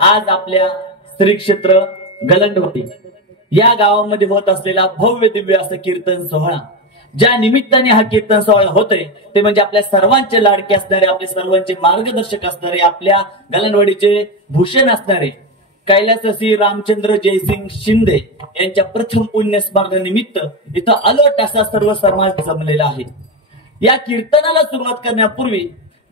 आज आपल्या श्री क्षेत्र गलंडवटी या गावामध्ये होत असलेला भव्य दिव्य असं कीर्तन सोहळा, ज्या निमित्ताने हा कीर्तन सोहळा होतोय ते म्हणजे आपल्या सर्वांचे लाडके असणारे, आपले सर्वांचे मार्गदर्शक असणारे, आपल्या गलंडवाडीचे भूषण असणारे कैलासवासी रामचंद्र जयसिंग शिंदे यांच्या प्रथम पुण्यस्मरणानिमित्त इथं अलर्ट असा सर्व समाज जमलेला आहे. या कीर्तनाला सुरुवात करण्यापूर्वी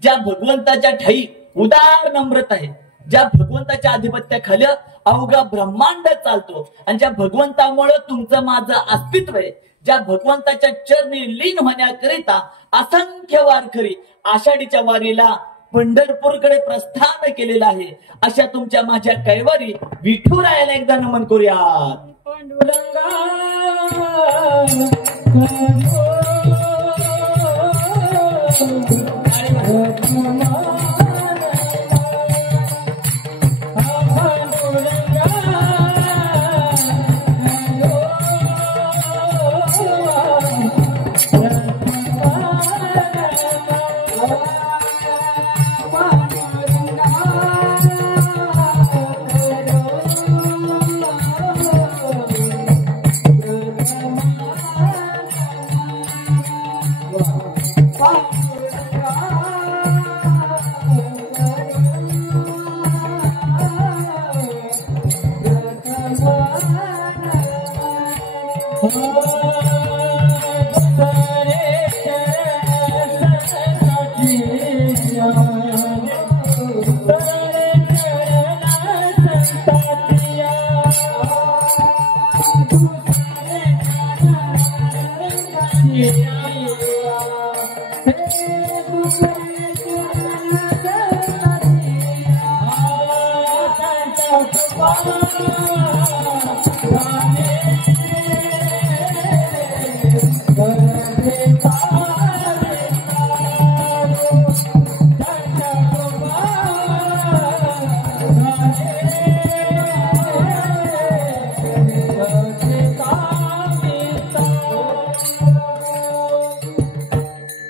ज्या भगवंताच्या ठाई उदार नम्रता आहे, ज्या भगवंताच्या आधिपत्याखाली अवघा ब्रह्मांड चालतो आणि ज्या भगवंतामुळे तुमचं माझं अस्तित्व आहे, ज्या भगवंताच्या चरणी लीन होण्याकरिता असंख्य वारकरी आषाढीच्या वारीला पंढरपूरकडे प्रस्थान केलेलं आहे, अशा तुमच्या माझ्या कैवारी विठुरायाला एकदा नमन करूयात.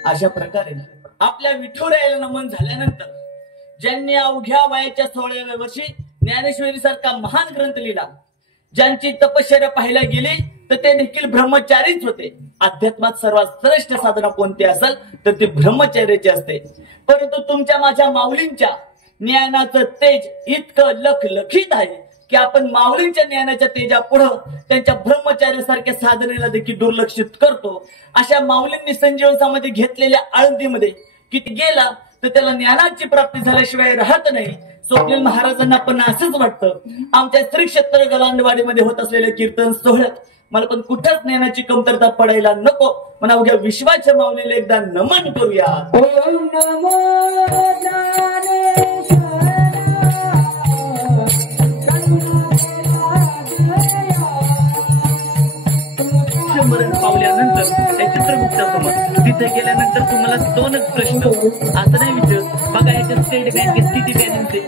अशा प्रकारे आपल्या विठुरायाला नमन झाल्यानंतर ज्यांनी अवघ्या वयाच्या 16व्या वर्षी ज्ञानेश्वरी सारखा महान ग्रंथ लिहिला, ज्यांची तपश्चर्या पाहायला गेली तर ते देखील ब्रह्मचारीच होते. अध्यात्मात सर्वात श्रेष्ठ साधना कोणती असेल तर ती ब्रह्मचर्याची असते. परंतु तुमच्या माझ्या माऊलींच्या ज्ञानाचं तेज इतकं लखलखीत आहे की आपण माऊलींच्या ज्ञानाच्या तेजा पुढं त्यांच्या ब्रह्मचार्यासारख्या साधनेला देखील दुर्लक्षित करतो. अशा माऊलींनी संजीवनामध्ये घेतलेल्या आळंदीमध्ये किती गेला तर त्याला ज्ञानाची प्राप्ती झाल्याशिवाय राहत नाही. स्वप्नील महाराजांना पण असंच वाटतं. आमच्या श्री क्षेत्र गलांडवाडीमध्ये होत असलेल्या कीर्तन सोहळ्यात मला पण कुठंच ज्ञानाची कमतरता पडायला नको म्हणून अवघ्या विश्वाच्या माऊलीला एकदा नमन करूया. ओम नमो शंभर पावल्यानंतर त्या चित्रगुप्तासमोर तिथे गेल्यानंतर तुम्हाला 2च प्रश्न असं नाही विचार. बघा याच्या स्टेट बँकेत किती बॅलन्स आहे,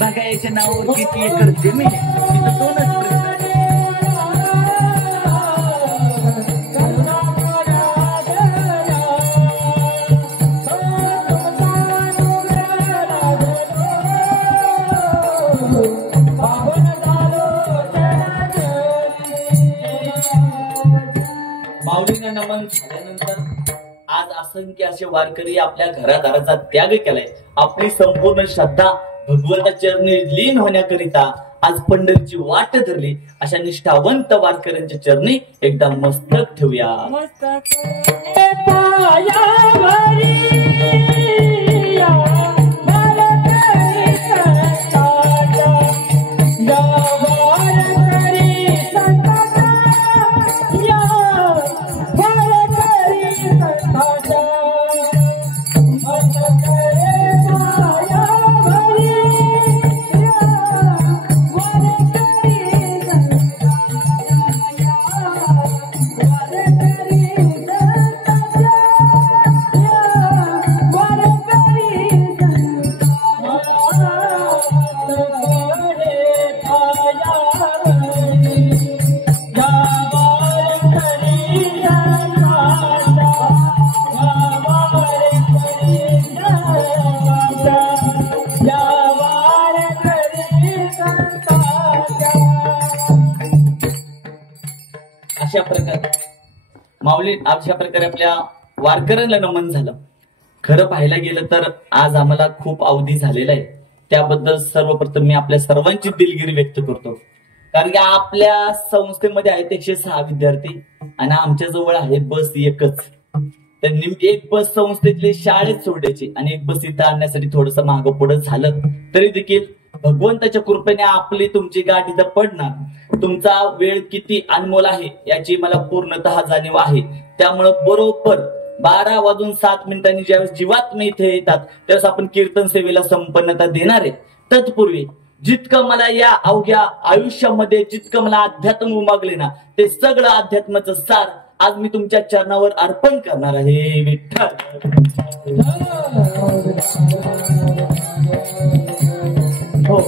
बघा याच्या नावावर किती एकर जमीन आहे, तिथं 2च प्रश्न. माऊलींना नमन झाल्यानंतर आज असंख्य असे वारकरी आपल्या घरादाराचा त्याग केलाय. आपली संपूर्ण श्रद्धा भगवंताच्या चरणी लीन होण्याकरिता आज पंढरीची वाट धरली. अशा निष्ठावंत वारकऱ्यांच्या चरणी एकदा मस्तक ठेवूया. माऊली अशा प्रकारे आपल्या वारकऱ्यांना नमन झालं. खरं पाहायला गेलं तर आज आम्हाला खूप अवधी झालेला आहे. त्याबद्दल सर्वप्रथम मी आपल्या सर्वांची दिलगिरी व्यक्त करतो. कारण की आपल्या संस्थेमध्ये आहेत 106 विद्यार्थी आणि आमच्या जवळ आहे बस एकच. तर एक बस संस्थेतली शाळेत सोडायची आणि एक बस इथं आणण्यासाठी थोडस मागं पुढं झालं तरी देखील भगवंताच्या कृपेने आपली तुमची गाठ इथं पडणार. तुमचा वेळ किती अनमोल आहे याची मला पूर्णतः जाणीव आहे. त्यामुळं बरोबर 12:07 ज्यावेळेस जीवात्मा इथे येतात त्यावेळेस आपण कीर्तन सेवेला संपन्नता देणार आहे. तत्पूर्वी जितकं मला या अवघ्या आयुष्यामध्ये जितकं मला अध्यात्म उमागले ना ते सगळं अध्यात्माचं सार आज मी तुमच्या चरणावर अर्पण करणार आहे. विठ्ठल. हो,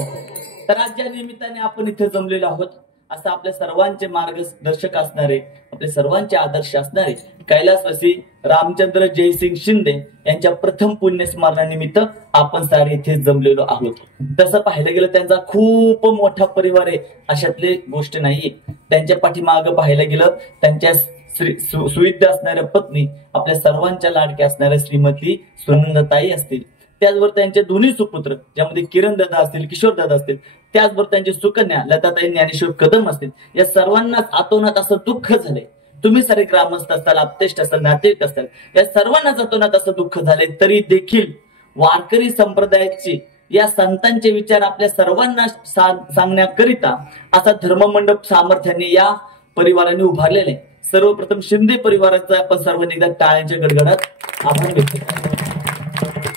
तर आज ज्या निमित्ताने आपण इथे जमलेलो आहोत असं आपल्या सर्वांचे मार्गदर्शक असणारे आपले सर्वांचे आदर्श असणारे कैलासवासी रामचंद्र जयसिंग शिंदे यांच्या प्रथम पुण्यस्मरणानिमित्त आपण सारे इथे जमलेलो आहोत. तसं पाहायला गेलं त्यांचा खूप मोठा परिवार आहे अशातली गोष्ट नाहीये. त्यांच्या पाठीमागं पाहायला गेलं त्यांच्या सुविद्या असणाऱ्या पत्नी आपल्या सर्वांच्या लाडक्या असणाऱ्या श्रीमती सुनंदाताई असतील. त्याचबरोबर त्यांचे दोन्ही सुपुत्र ज्यामध्ये किरण दादा असतील किशोर दादा असतील त्याचबरोबर त्यांची सुकन्या लताताई ज्ञानेश्वर कदम असतील. या सर्वांनाच अतोनात असं दुःख झालंय. तुम्ही सारे ग्रामस्थ असाल आपतेष्ट असाल नातेवाईक असाल या सर्वांनाच अतोनात असं दुःख झालंय. तरी देखील वारकरी संप्रदायाची या संतांचे विचार आपल्या सर्वांना सांगण्याकरिता असा धर्ममंडप सामर्थ्याने या परिवाराने उभारलेला आहे. सर्वप्रथम शिंदे परिवाराचा आपण सर्वांनी एकदा टाळ्यांच्या गडगडात आभार व्यक्त करतो.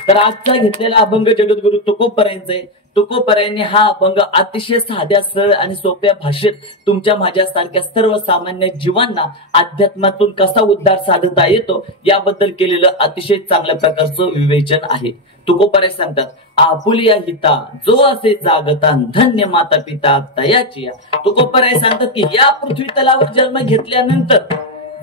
तर आजचा घेतलेला अभंग जगद्गुरु तुकोबरायांचा आहे. तुकोबरायांनी हा अभंग अतिशय साध्या सरळ आणि सोप्या भाषेत तुमच्या माझ्यासारख्या सर्वसामान्य जीवांना अध्यात्मातून कसा उद्धार साधता येतो याबद्दल केलेलं अतिशय चांगल्या प्रकारचं विवेचन आहे. तुकोबराय सांगतात आपुलिया हिता जो असे जागता धन्य माता पिता तयाची. तुकोबराय सांगतात की या पृथ्वी तलावर जन्म घेतल्यानंतर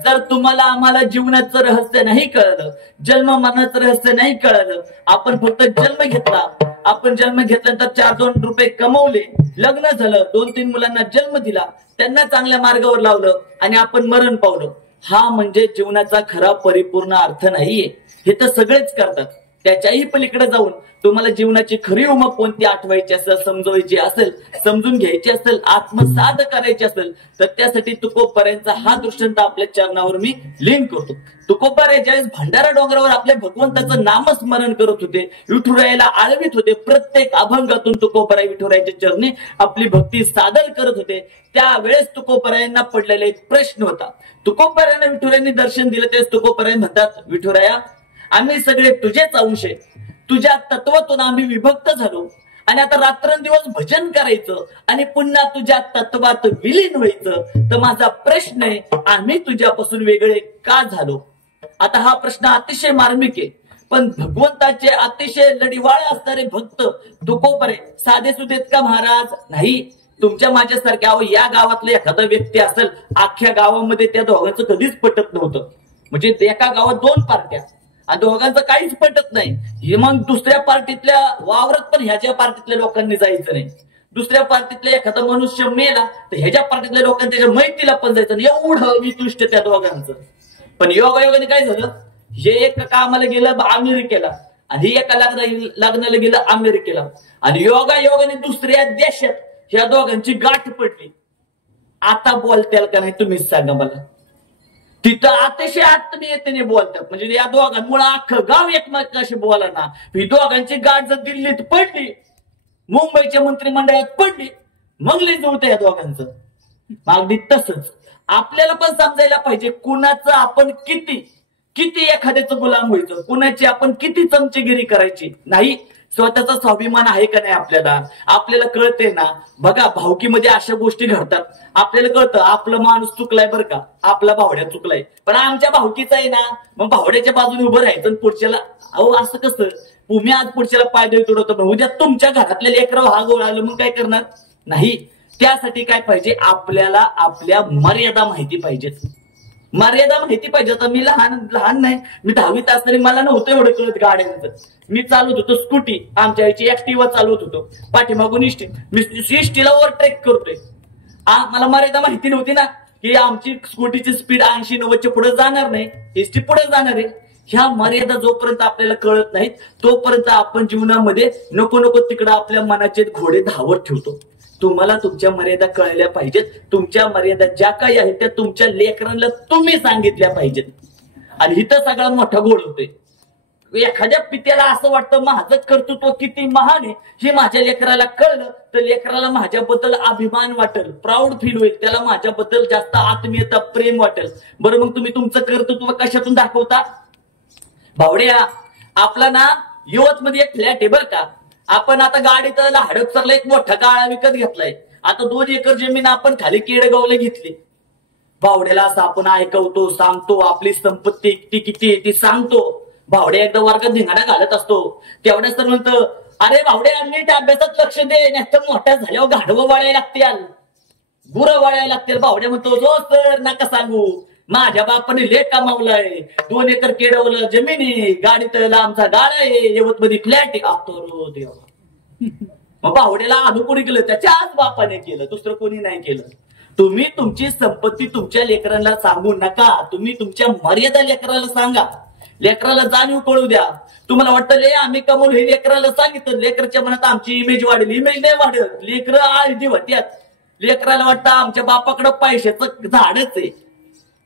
जर तुम्हाला आम्हाला जीवनाचं रहस्य नाही कळलं जन्म मरणाचं रहस्य नाही कळलं आपण फक्त जन्म घेतला आपण जन्म घेतल्यानंतर 4-2 रुपये कमवले लग्न झालं 2-3 मुलांना जन्म दिला त्यांना चांगल्या मार्गावर लावलं आणि आपण मरण पावलं हा म्हणजे जीवनाचा खरा परिपूर्ण अर्थ नाहीये. हे तर सगळेच करतात. त्याच्याही पलीकडे जाऊन तुम्हाला जीवनाची खरी उमग कोणती आठवायची असेल समजवायची असेल समजून घ्यायची असेल आत्मसात करायची असेल तर त्यासाठी तुकोबरायांचा हा दृष्टांत आपल्या चरणावर मी लीन करतो. तुकोबराय ज्यावेळेस भंडारा डोंगरावर आपल्या भगवंताचं नामस्मरण करत होते विठुरायाला आळवीत होते प्रत्येक अभंगातून तुकोबराय विठुरायाच्या चरणी आपली भक्ती सादर करत होते. त्यावेळेस तुकोबरायांना पडलेला एक प्रश्न होता. तुकोबरायांना विठुरायांनी दर्शन दिलं तेच तुकोबराय म्हणतात विठुराया आम्ही सगळे तुझेच अंश आहे. तुझ्या तत्वातून आम्ही विभक्त झालो आणि आता रात्रंदिवस भजन करायचं आणि पुन्हा तुझ्या तत्वात विलीन व्हायचं. तर माझा प्रश्न आहे आम्ही तुझ्यापासून वेगळे का झालो. आता हा प्रश्न अतिशय मार्मिक आहे पण भगवंताचे अतिशय लढीवाळे असणारे भक्त तुकोबराय साधे सुदेत का महाराज नाही. तुमच्या माझ्यासारख्या या गावातला एखादा व्यक्ती असेल अख्ख्या गावामध्ये त्या दोघांचं कधीच पटत नव्हतं. म्हणजे एका गावात 2 पार्ट्या आणि दोघांचं काहीच पटत नाही. मग दुसऱ्या पार्टीतल्या वावरात पण ह्याच्या पार्टीतल्या लोकांनी जायचं नाही. दुसऱ्या पार्टीतला एखादा मनुष्य मेला तर ह्याच्या पार्टीतल्या लोकांनी त्याच्या मैत्रीला पण जायचं नाही. एवढं वितुष्ट त्या दोघांचं. पण योगायोगाने काय झालं हे एक कामाला गेलं अमेरिकेला आणि एका लग्नाला गेलं अमेरिकेला आणि योगायोगाने दुसऱ्या देशात ह्या दोघांची गाठ पडली. आता बोलताल का नाही तुम्हीच सांगा मला. तिथं अतिशय आत्मीयतेने बोलतात म्हणजे या दोघांमुळे अख्खं गाव एकमेकाशी बोला ना. ही दोघांची गाठ जर दिल्लीत पडली मुंबईच्या मंत्रिमंडळात पडली मग लई जुळतं या दोघांचं. अगदी तसंच आपल्याला पण समजायला पाहिजे कुणाचं आपण किती एखाद्याचं गुलाम व्हायचं कुणाची आपण किती चमचेगिरी करायची नाही. स्वतःचा स्वाभिमान आहे का नाही आपल्याला कळते ना. बघा भावकीमध्ये अशा गोष्टी घडतात आपल्याला कळतं आपलं माणूस चुकलाय बरं का आपला भावड्या चुकलाय पण आमच्या भावकीचा आहे ना मग भावड्याच्या बाजूने उभं राहायचं पुढच्याला अहो असं कसं तुम्ही आज पुढच्याला पाय देऊ तुडवतो उद्या तुमच्या घरातले लेकरं हा गोळ आलं मग काय करणार नाही. त्यासाठी काय पाहिजे आपल्याला आपल्या मर्यादा माहिती पाहिजेत. मर्यादा माहिती पाहिजे. आता मी लहान नाही मी 10वीत असताना मला नव्हतं एवढं कळत गाड्यांचं. मी चालवत होतो स्कूटी आमच्या आईची ऍक्टिव्हा चालवत होतो पाठीमागून इष्टी मी इष्टीला ओव्हरटेक करतोय. मला मर्यादा माहिती नव्हती ना की आमची स्कूटीची स्पीड 80-90च्या पुढे जाणार नाही, एसटी पुढे जाणार आहे. ह्या मर्यादा जोपर्यंत आपल्याला कळत नाहीत तोपर्यंत आपण जीवनामध्ये नको नको तिकडं आपल्या मनाचे घोडे धावत ठेवतो. तुम्हाला तुमच्या मर्यादा कळल्या पाहिजेत. तुमच्या मर्यादा ज्या काही आहेत त्या तुमच्या लेकरांना तुम्ही सांगितल्या पाहिजेत. आणि इथं सगळा मोठा गोळ होतोय. एखाद्या पित्याला असं वाटतं माझं कर्तृत्व किती महान आहे हे माझ्या लेकराला कळलं तर लेकराला माझ्याबद्दल अभिमान वाटेल, प्राऊड फील होईल, त्याला माझ्याबद्दल जास्त आत्मीयता, प्रेम वाटेल. बरं मग तुम्ही तुमचं कर्तृत्व कशातून दाखवता? भावड्या, आपला ना यवतमध्ये एक फ्लॅट आहे बरं का. आपण आता गाडीत हडपसरला एक मोठा गाळा विकत घेतलाय. आता 2 एकर जमीन आपण खाली केडगावला घेतली. भावड्याला असं आपण ऐकवतो, सांगतो, आपली संपत्ती किती ती सांगतो. भावड्या एकदा वर्गात धिंगाणा घालत असतो. तेवढ्याच तर म्हणतं, अरे भावड्या नीट अभ्यासात लक्ष दे, नाही तर मोठ्या झाल्यावर गाढवं वाळायला लागतील, गुरं वाळायला लागतील. भावड्या म्हणतो, जो सर नका सांगू, माझ्या बापाने लेख कमावलाय, 2 एकर केडवलं जमीन आहे, गाडीत आमचा गाळा आहे, यवतमध्ये फ्लॅट आहे. आता देवा, मग भावड्याला अनुकोणी केलं, त्याच्याच बापाने केलं, दुसरं कोणी नाही केलं. तुम्ही तुमची संपत्ती तुमच्या लेकरांना सांगू नका. तुम्ही तुमच्या मर्यादा लेकराला सांगा. लेकराला जाणीव कळू द्या. तुम्हाला वाटतं आम्ही कमवलं हे लेकराला सांगितलं, लेकरच्या मनात आमची इमेज वाढेल. इमेज नाही वाढत, लेकरं आळदी होत्यात. लेकराला वाटतं आमच्या बापाकडं पैशाचं झाडच आहे.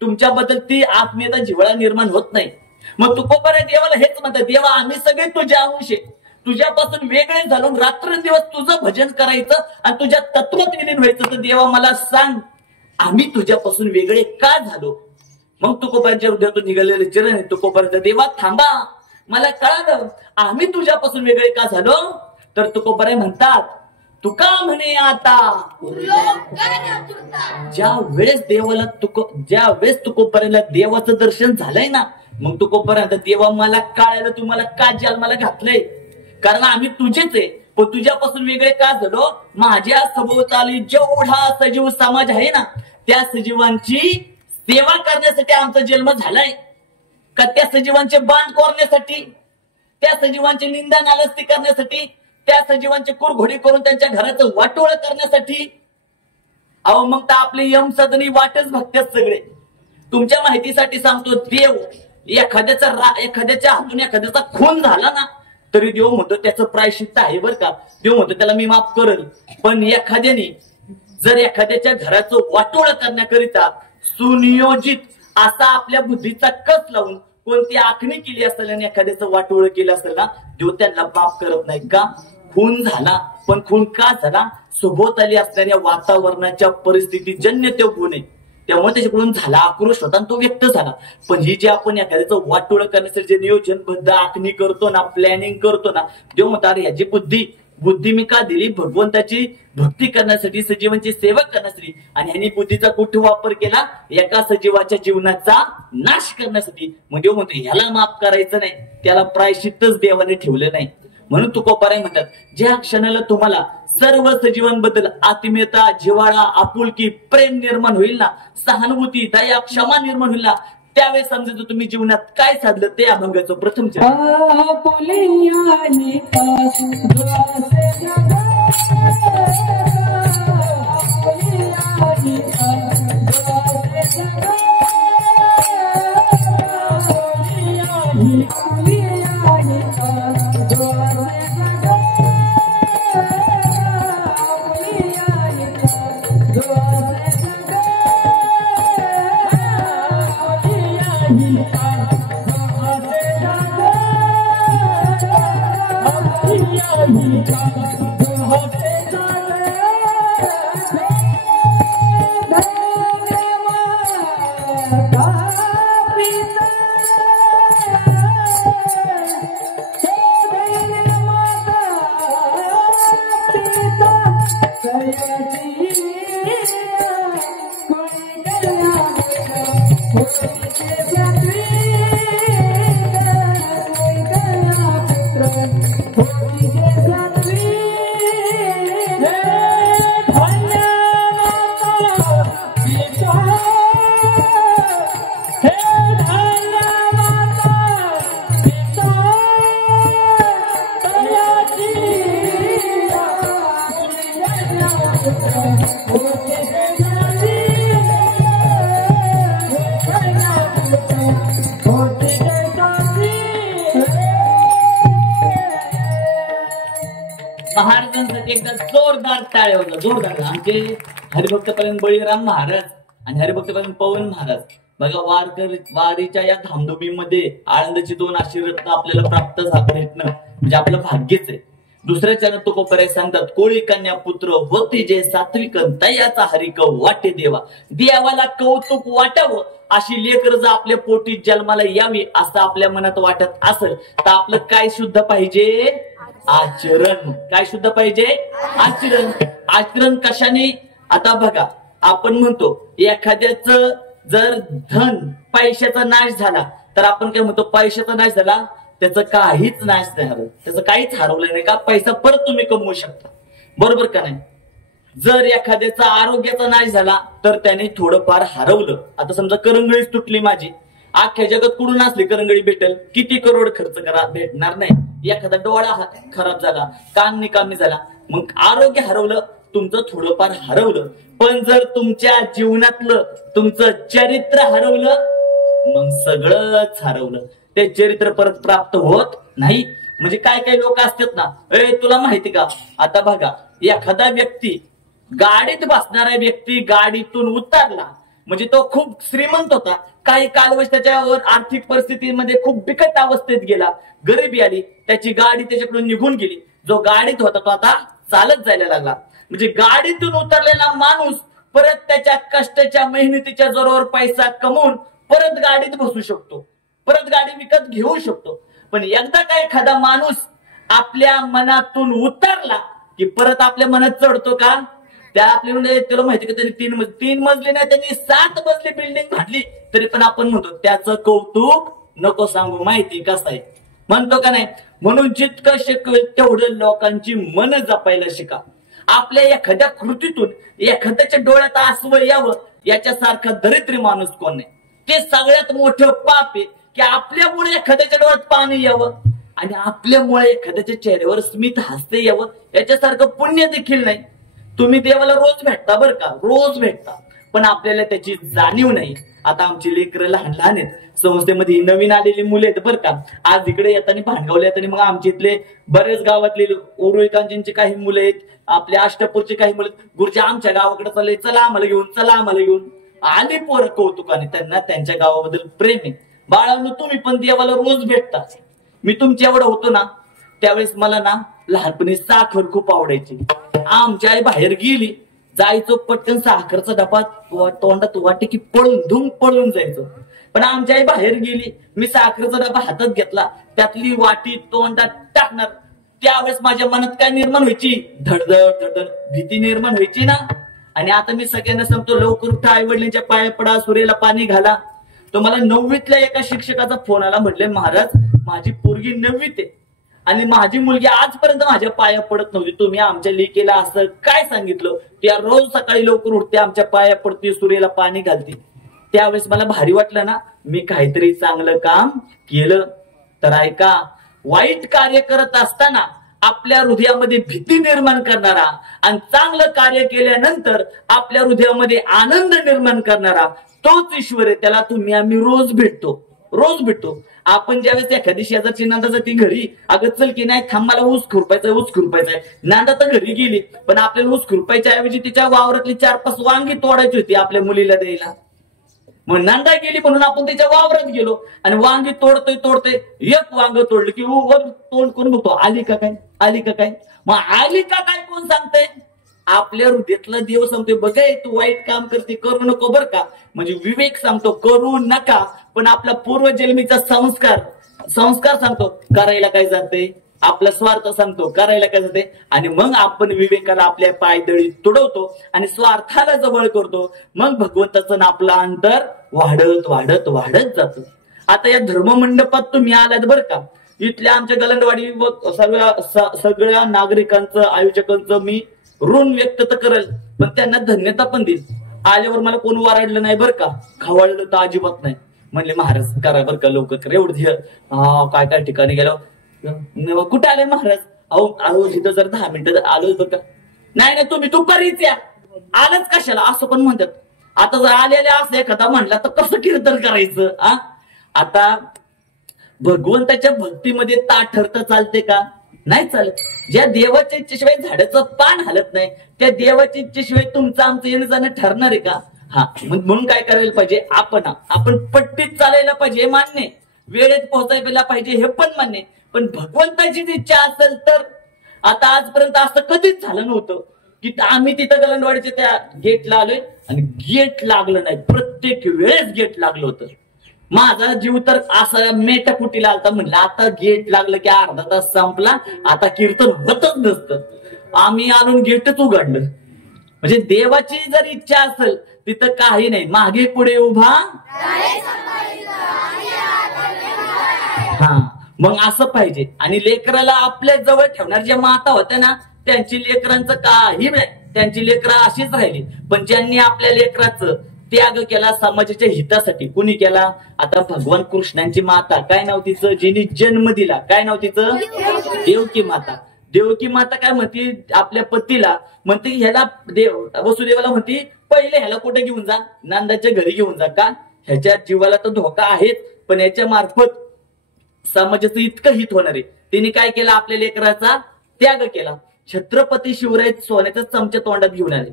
तुमच्याबद्दल ती आत्मीयता, जिव्हाळा निर्माण होत नाही. मग तुकोबऱ्या देवाला हेच म्हणतात, देवा आम्ही सगळे तुझ्या अंश आहे, तुझ्यापासून वेगळे झालो रात्रंदिवस तुझं भजन करायचं आणि तुझ्या तत्वात विलीन व्हायचं. तर देवा मला सांग, आम्ही तुझ्यापासून वेगळे का झालो? मग तुकोबांच्या हृदयातून निघालेले चरण आहे, तुकोबांचा देवा थांबा, मला कळालं आम्ही तुझ्यापासून वेगळे का झालो. तर तुकोबारे म्हणतात, तुका म्हणे आता ज्या वेळेस तुकोबाऱ्याला देवाचं दर्शन झालंय ना, मग तुकोबाऱ्या देवा मला कळालं तुम्हाला का जन्माला घातलंय, कारण आम्ही तुझेच आहे. पण तुझ्यापासून वेगळे का झालो? माझ्या सभोवताली जेवढा सजीव समाज आहे ना, त्या सजीवांची सेवा करण्यासाठी आमचा जन्म झालाय का? त्या सजीवांचे बांध कोरण्यासाठी, त्या सजीवांची निंदा नालस्ती करण्यासाठी, त्या सजीवांची कुरघोडी करून त्यांच्या घराचं वाटोळ करण्यासाठी? अहो मग तर आपले यम सदनी वाटच बघतात सगळे. तुमच्या माहितीसाठी सांगतो, देव एखाद्याच्या हातून एखाद्याचा खून झाला ना तरी देव म्हणतो त्याचं प्रायश्चित्त आहे बरं का. देव म्हणतो त्याला मी माफ करेल. पण एखाद्याने जर एखाद्याच्या घराचं वाटोळ करण्याकरिता सुनियोजित असा आपल्या बुद्धीचा कस लावून कोणती आखणी केली असेल आणि एखाद्याचं वाटोळ केलं असेल ना, देव त्यांना माफ करत नाही का? खून झाला, पण खून का झाला? सभोवताली असणाऱ्या वातावरणाच्या परिस्थितीजन्य तो गुण आहे, त्यामुळे त्याच्याकडून झाला आक्रोश होता आणि तो व्यक्त झाला. पण ही जे आपण एखाद्याचं वाटोळ करण्यासाठी जे नियोजनबद्ध आखणी करतो ना, प्लॅनिंग करतो ना, देव म्हणतो अरे याची बुद्धी मी का दिली? भगवंताची भक्ती करण्यासाठी, सजीवांची सेवा करण्यासाठी. आणि ह्यांनी बुद्धीचा कुठे वापर केला? एका सजीवाच्या जीवनाचा नाश करण्यासाठी. मग देव म्हणतो ह्याला माफ करायचं नाही, त्याला प्रायश्चित्तच देवाने ठेवलं नाही. म्हणून तुकोबाराय म्हणतात, ज्या क्षणाला तुम्हाला सर्व सजीवांबद्दल आत्मीयता, जिव्हाळा, आपुलकी, प्रेम निर्माण होईल ना, सहानुभूती, दया, क्षमा निर्माण होईल ना, त्यावेळेस समजायचं तुम्ही जीवनात काय साधलं ते अभंगाचं प्रथम एकदा जोरदार टाळ्या होत्या, जोरदार. आमचे हरिभक्तपर्यंत बळीराम महाराज आणि हरिभक्तपर्यंत पवन महाराज बघा, वारीच्या या धामधुमीमध्ये आळंदची 2 आशीर्रत्न आपल्याला प्राप्त भेटणं म्हणजे आपलं भाग्यच आहे. दुसऱ्या चरण तुकोबराय सांगतात, कोळी कन्या पुत्र होते जे सात्विक, दयाचा हरिक वाटे देवा. देवाला कौतुक वाटावं अशी लेकर जर आपल्या पोटी जन्माला यावी असं आपल्या मनात वाटत असेल तर आपलं काय शुद्ध पाहिजे? आचरण. काय शुद्ध पाहिजे? आचरण. आचरण कशाने? आता बघा, आपण म्हणतो एखाद्याचं जर धन पैशाचा नाश झाला तर आपण काय म्हणतो? पैशाचा नाश झाला, त्याचं काहीच नाश नाही हरवलं, त्याचं काहीच हरवलं नाही का? पैसा परत तुम्ही कमवू शकता, बरोबर का नाही? जर एखाद्याचा आरोग्याचा नाश झाला तर त्याने थोडंफार हरवलं. आता समजा करंगळीच तुटली माझी, अख्ख्या जगात कुठून असली करंगळी भेटेल? किती करोड खर्च करा, भेटणार नाही. एखादा डोळा खराब झाला, कान निकामी झाला, मग आरोग्य हरवलं, तुमचं थोडंफार हरवलं. पण जर तुमच्या जीवनातलं तुमचं चरित्र हरवलं, मग सगळंच हरवलं. ते चरित्र परत प्राप्त होत नाही. म्हणजे काय काय लोक असतात ना, तुला माहिती का? आता बघा, एखादा व्यक्ती, गाडीत बसणारा व्यक्ती गाडीतून उतरला म्हणजे तो खूप श्रीमंत होता, काही कालवश त्याच्यावर आर्थिक परिस्थितीमध्ये खूप बिकट अवस्थेत गेला, गरिबी आली, त्याची गाडी त्याच्याकडून निघून गेली. जो गाडीत होता तो आता चालत जायला लागला. म्हणजे गाडीतून उतरलेला माणूस परत त्याच्या कष्टाच्या मेहनतीच्या जोरावर पैसा कमवून परत गाडीत बसू शकतो, परत गाडी विकत घेऊ शकतो. पण एकदा का एखादा माणूस आपल्या मनातून उतरला की परत आपल्या मनात चढतो का? त्या आपल्याला त्याला माहिती का, त्यांनी 3 मजली नाही, त्यांनी 7 मजली बिल्डिंग बांधली तरी पण आपण म्हणतो त्याचं कौतुक नको सांगू. माहिती कसं आहे, म्हणतो का नाही? म्हणून जितकं शक्य होईल तेवढं लोकांची मन जपायला शिका. आपल्या एखाद्या कृतीतून एखाद्याच्या डोळ्यात आसवं यावं याच्यासारखा दरिद्री माणूस कोण नाही. ते सगळ्यात मोठं पाप आहे की आपल्यामुळे एखाद्याच्या डोळ्यात पाणी यावं आणि आपल्यामुळे एखाद्याच्या चेहऱ्यावर स्मित हास्य यावं याच्यासारखं पुण्य देखील नाही. तुम्ही देवाला रोज भेटता बरं का, रोज भेटता, पण आपल्याला त्याची जाणीव नाही. आता आमची लेकरं लहान लहान आहेत, संस्थेमध्ये नवीन आलेली मुले आहेत बरं का. आज इकडे येताना भांडगावला येताना मग आमच्या इथले बरेच गावातले उरुळकांचे काही मुलं आहेत, आपल्या अष्टपूरचे काही मुलं, गुरुच्या आमच्या गावाकडे चालले, चला आम्हाला घेऊन, चला आम्हाला घेऊन. आली पोरं कौतुकाने, त्यांना त्यांच्या गावाबद्दल प्रेम आहे. बाळांनो, तुम्ही पण देवाला रोज भेटता. मी तुमच्या एवढं होतो ना त्यावेळेस मला ना लहानपणी साखर खूप आवडायची. आमची आई बाहेर गेली, जायचो पटकन साखरचा डबा तोंडात वाटे की पळून धूम पळून जायचो. पण आमची आई बाहेर गेली, मी साखरेचा डबा हातात घेतला, त्यातली वाटी तोंडात टाकणार, त्यावेळेस माझ्या मनात काय निर्माण व्हायची? धडधड धडधड भीती निर्माण व्हायची ना. आणि आता मी सगळ्यांना सांगतो, लवकर उठा, आई वडिलांच्या पाया पडा, सूर्याला पाणी घाला. तो मला 9वीतल्या एका शिक्षकाचा फोन आला, म्हटले महाराज माझी पोरगी 9वीत आहे आणि माझी मुलगी आजपर्यंत माझ्या पाया पडत नव्हती, तुम्ही आमच्या लेकीला असं काय सांगितलं? त्या रोज सकाळी लवकर उठते, आमच्या पाया पडते, सूर्याला पाणी घालते. त्यावेळेस मला भारी वाटलं ना, मी काहीतरी चांगलं काम केलं. तर ऐका, वाईट कार्य करत असताना आपल्या हृदयामध्ये भीती निर्माण करणारा आणि चांगलं कार्य केल्यानंतर आपल्या हृदयामध्ये आनंद निर्माण करणारा तोच ईश्वर आहे. त्याला तुम्ही आम्ही रोज भेटतो, रोज भेटतो. आपण ज्यावेळेस एखादी शेजारची नांदा जाती घरी, अगं चल की नाही, थांब मला ऊस खुरपायचाय, ऊस खुरपायचाय. नांदा तर घरी गेली, पण आपल्याला ऊस खुरपायच्या ऐवजी तिच्या वावरातली 4-5 वांगी तोडायची होती आपल्या मुलीला द्यायला. मग नांदा गेली म्हणून आपण त्याच्या वावरात गेलो आणि वांगी तोडतोय, एक वांग तोडलं की वर तोंड करून बघतो, आली का काय, आली का काय. मग आली का काय कोण सांगतंय? आपल्या हृदयातला देव सांगतोय, बघ तू वाईट काम करते, करू नको बरं का. म्हणजे विवेक सांगतो करू नका, पण आपला पूर्वजन्मीचा संस्कार सांगतो करायला काय जाते, आपला स्वार्थ सांगतो करायला काय जाते. आणि मग आपण विवेकाला आपल्या पायदळी तुडवतो आणि स्वार्थाला जवळ करतो. मग भगवंताचं आपलं अंतर वाढत वाढत वाढत जातं. आता या धर्ममंडपात तुम्ही आलात बरं का, इथल्या आमच्या गलंडवाडी व सगळ्या नागरिकांचं, आयोजकांचं मी ऋण व्यक्त तर करेल, पण त्यांना धन्यता पण देईल. आल्यावर मला कोण वराडलं नाही बरं का, खवळलं तर अजिबात नाही. म्हणले महाराज करा बरं का, लवकर करा, एवढं काय काय ठिकाणी गेलो. कुठे आले महाराज? अहो तिथं जर 10 मिनिटं आलोच बरं का. नाही तुम्ही दुपारीच या, आलंच कशाला असं पण म्हणतात. आता जर आलेले असं एखादा म्हणला तर कसं कीर्तन करायचं? आता भगवंताच्या भक्तीमध्ये ताठ ठरता चालते का? नाही चालत. ज्या देवाच्या इच्छेशिवाय झाडाचं पान हलत नाही त्या देवाच्या इच्छेशिवाय तुमचं आमचं येणं जाणं ठरणार आहे का? हा, म्हणून काय करायला पाहिजे, आपण पट्टीत चालायला पाहिजे, मान्य. वेळेत पोहोचायला पाहिजे हे पण मान्य. पण भगवंताची इच्छा असेल तर आता आजपर्यंत असं कधीच झालं नव्हतं की आम्ही तिथं गलंडवाडीच्या त्या गेटला आलोय आणि गेट लागलं नाही. प्रत्येक वेळेस गेट लागलं होतं. माझा जीव तर असा मेटाकुटीला आलता. म्हणलं आता गेट लागलं की अर्धा तास संपला, आता कीर्तन होतच नसतं. आम्ही आणून गेटच उघडलं. म्हणजे देवाची जर इच्छा असेल तिथं काही नाही, मागे पुढे उभा. हा, मग असं पाहिजे. आणि लेकराला आपल्या जवळ ठेवणार ज्या माता होत्या ना त्यांची लेकरांचं काही नाही, त्यांची लेकरं अशीच राहिली. पण ज्यांनी आपल्या लेकराचं त्याग केला समाजाच्या हितासाठी, कुणी केला? आता भगवान कृष्णांची माता, काय नाव तिचं, जिने जन्म दिला, काय नाव तिचं? देवकी माता. देवकी माता काय म्हणती आपल्या पतीला, म्हणते ह्याला वसुदेवाला म्हणती पहिले ह्याला कुठे घेऊन जा, नंदाच्या घरी घेऊन जा. का? ह्याच्या जीवाला तर धोका आहेच, पण याच्या मार्फत समाजाचं इतकं हित होणार आहे. तिने काय केलं, आपल्या लेकराचा त्याग केला. छत्रपती शिवराय सोन्याचा चमचा तोंडात घेऊन आले.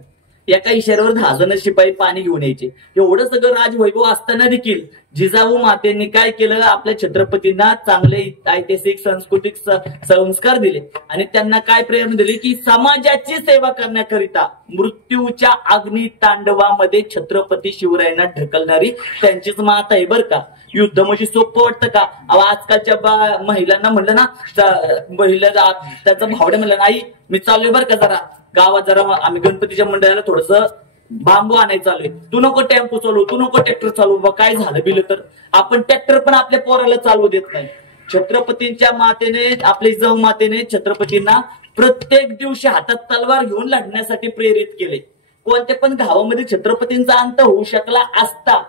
एका इशाऱ्यावर 10 जण शिपाई पाणी घेऊन यायचे. एवढं सगळं राजवैभव असताना देखील जिजाऊ मातेंनी काय केलं, आपल्या छत्रपतींना चांगले ऐतिहासिक सांस्कृतिक संस्कार दिले आणि त्यांना काय प्रेरणा दिली की समाजाची सेवा करण्याकरिता मृत्यूच्या अग्नी तांडवामध्ये छत्रपती शिवरायांना ढकलणारी त्यांचीच माता आहे बरं का. युद्ध म्हणजे सोपं वाटतं का? आजकालच्या महिलांना म्हणलं ना, महिला त्याचा भावडे म्हणलं नाही मी चाललोय बरं का, जरा गावात जरा आम्ही गणपतीच्या मंडळाला थोडस बांबू आणायचं चालू आहे, तू नको टेम्पो चालू, तू नको ट्रॅक्टर चालू, काय झालं बिल तर आपण ट्रॅक्टर पण आपल्या पोराला चालवू देत नाही. छत्रपतींच्या मातेने, आपल्या जिजाऊ मातेने छत्रपतींना प्रत्येक दिवशी हातात तलवार घेऊन लढण्यासाठी प्रेरित केले. कोणत्या पण गावामध्ये छत्रपतींचा अंत होऊ शकला असता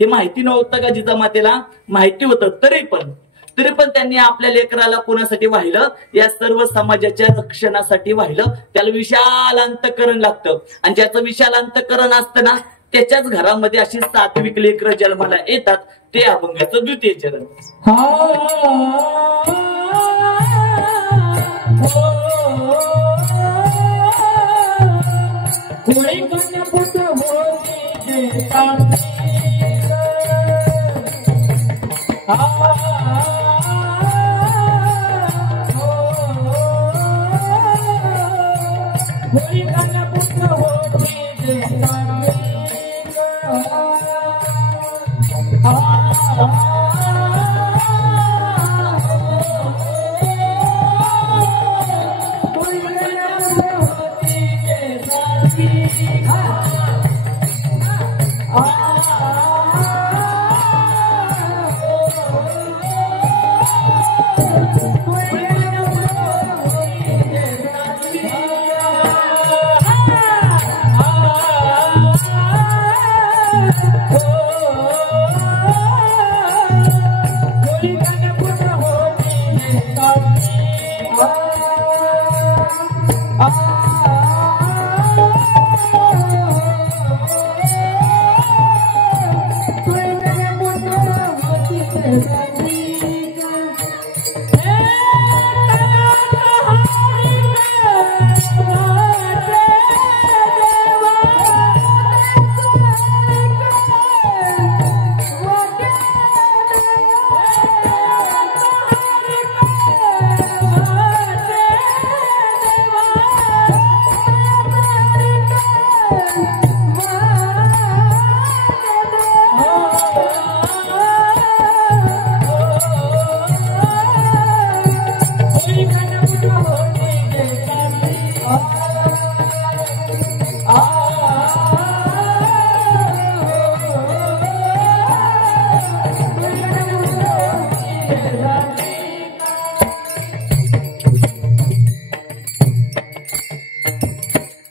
हे माहिती नव्हतं का जिजाऊ मातेला? माहिती होतं. तरी पण त्यांनी आपल्या लेकराला कोणासाठी वाहिलं? या सर्व समाजाच्या रक्षणासाठी वाहिलं. त्याला विशाल अंतकरण लागतं आणि ज्याचं विशाल अंतकरण असतं ना त्याच्याच घरामध्ये अशी सात्विक लेकरं जन्माला येतात. ते अभंगाचं द्वितीय चरण.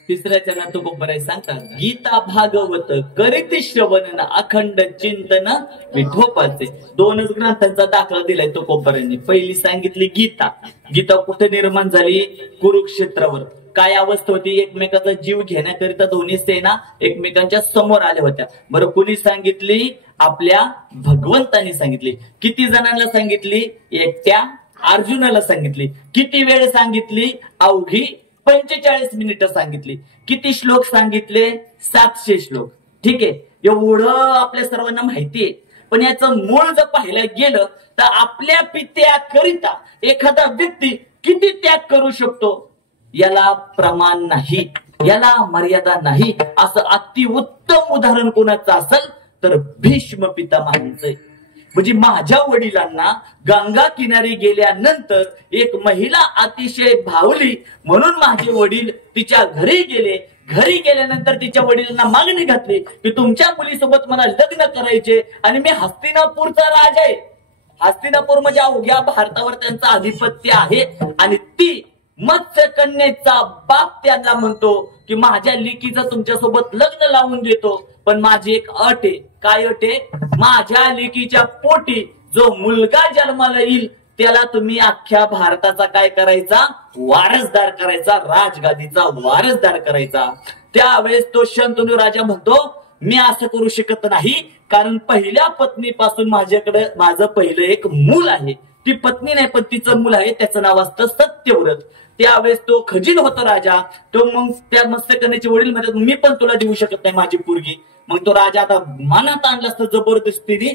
तिसऱ्या चरणात तुकोबराय सांगतात, गीता भागवत करीत श्रवण अखंड चिंतन विठोबाचे. 2च ग्रंथांचा दाखला दिलाय तुकोबरायांनी. पहिली सांगितली गीता. गीता कुठे निर्माण झाली? कुरुक्षेत्रावर. काय अवस्था होती? एकमेकाचा जीव घेण्याकरिता दोन्ही सेना एकमेकांच्या समोर आल्या होत्या. बरं, कुणी सांगितली? आपल्या भगवंतांनी सांगितली. किती जणांना सांगितली? एकट्या अर्जुनाला सांगितली. किती वेळ सांगितली? अवघी 45 मिनिटं सांगितली. किती श्लोक सांगितले? 700 श्लोक. ठीक आहे, एवढं आपल्या सर्वांना माहितीये. पण याचं मूळ जर पाहायला गेलं तर आपल्या पित्याकरिता एखादा व्यक्ती किती त्याग करू शकतो याला प्रमाण नाही, याला मर्यादा नाही. असं अतिउत्तम उदाहरण कोणाचं असेल तर भीष्म पितामहांचं. म्हणजे माझ्या वडिलांना गंगा किनारी गेल्यानंतर एक महिला अतिशय भावली म्हणून माझे वडील तिच्या घरी गेले. घरी गेल्यानंतर तिच्या वडिलांना मागणी घातली की तुमच्या मुलीसोबत मला लग्न करायचे आणि मी हस्तिनापूरचा राजा आहे. हस्तिनापूर म्हणजे अवघ्या भारतावर त्यांचं आधिपत्य आहे. आणि ती मत्स्यकन्येचा बाप त्यांना म्हणतो की माझ्या लेकीचं तुमच्यासोबत लग्न लावून देतो, पण माझी एक अट आहे. काय अट आहे? माझ्या लेकीच्या पोटी जो मुलगा जन्माला येईल त्याला तुम्ही अख्ख्या भारताचा काय करायचा? वारसदार करायचा, राजगादीचा वारसदार करायचा. त्यावेळेस तो शंतनू राजा म्हणतो मी असं करू शकत नाही, कारण पहिल्या पत्नीपासून माझ्याकडे माझं पहिलं एक मूल आहे. ती पत्नी नाही पण तिचं मूल आहे, त्याचं नाव असतं सत्यव्रत. त्यावेळेस तो खजील होता राजा. तो मग त्या मत्स्यकन्येचे वडील म्हणतात मी पण तुला देऊ शकत नाही माझी पोरगी. मग तो राजा आता मनात आणला असतं, जबरदस्तीने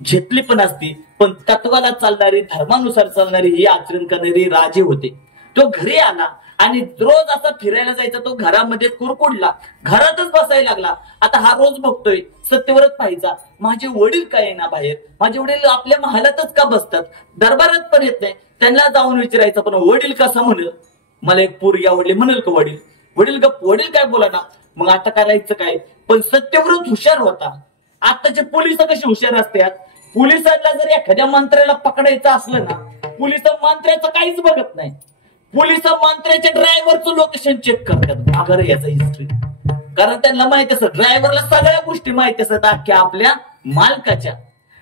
घेतली पण असती, पण तत्वाला चालणारी, धर्मानुसार चालणारी, ही आचरण करणारे राजे होते. तो घरी आला आणि रोज असा फिरायला जायचा. तो घरामध्ये कुरकुडला, घरातच बसायला लागला. आता हा रोज बघतोय सत्यव्रत पाहायचा माझे वडील काय आहे ना बाहेर, माझे वडील आपल्या महालातच का बसतात, दरबारात पण येत नाही. त्यांना जाऊन विचारायचं, पण वडील कसं म्हणेल, मला एक पोरगी आवडली म्हणेल का वडील? वडील वडील काय बोला ना. मग आता करायचं काय? पण सत्यव्रत हुशार होता. आताचे पोलिस कशी हुशार असतात? पोलिसांना जर एखाद्या मंत्र्याला पकडायचं असलं ना, पोलिस मंत्र्याचं काहीच बघत नाही. पोलिस मंत्र्याच्या ड्रायव्हरचं लोकेशन चेक करतात, अगर याचा हिस्ट्री. कारण त्यांना माहिती असतं, ड्रायव्हरला सगळ्या गोष्टी माहिती असतात अख्ख्या आपल्या मालकाच्या.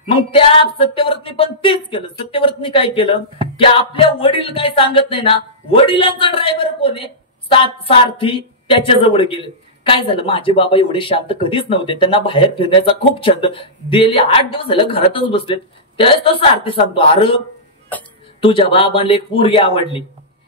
मग त्या सत्यव्रतनी पण तेच केलं. सत्यव्रतनी काय केलं की आपल्या वडील काय सांगत नाही ना, वडिलांचा ड्रायव्हर कोण आहे, सारथी, त्याच्याजवळ गेले. काय झालं, माझे बाबा एवढे शांत कधीच नव्हते, त्यांना बाहेर फिरण्याचा खूप छंद. गेले 8 दिवस झालं घरातच बसलेत. त्यावेळेस तो सारथी सांगतो, अरे तुझ्या बाबांना एक पोरगी आवडली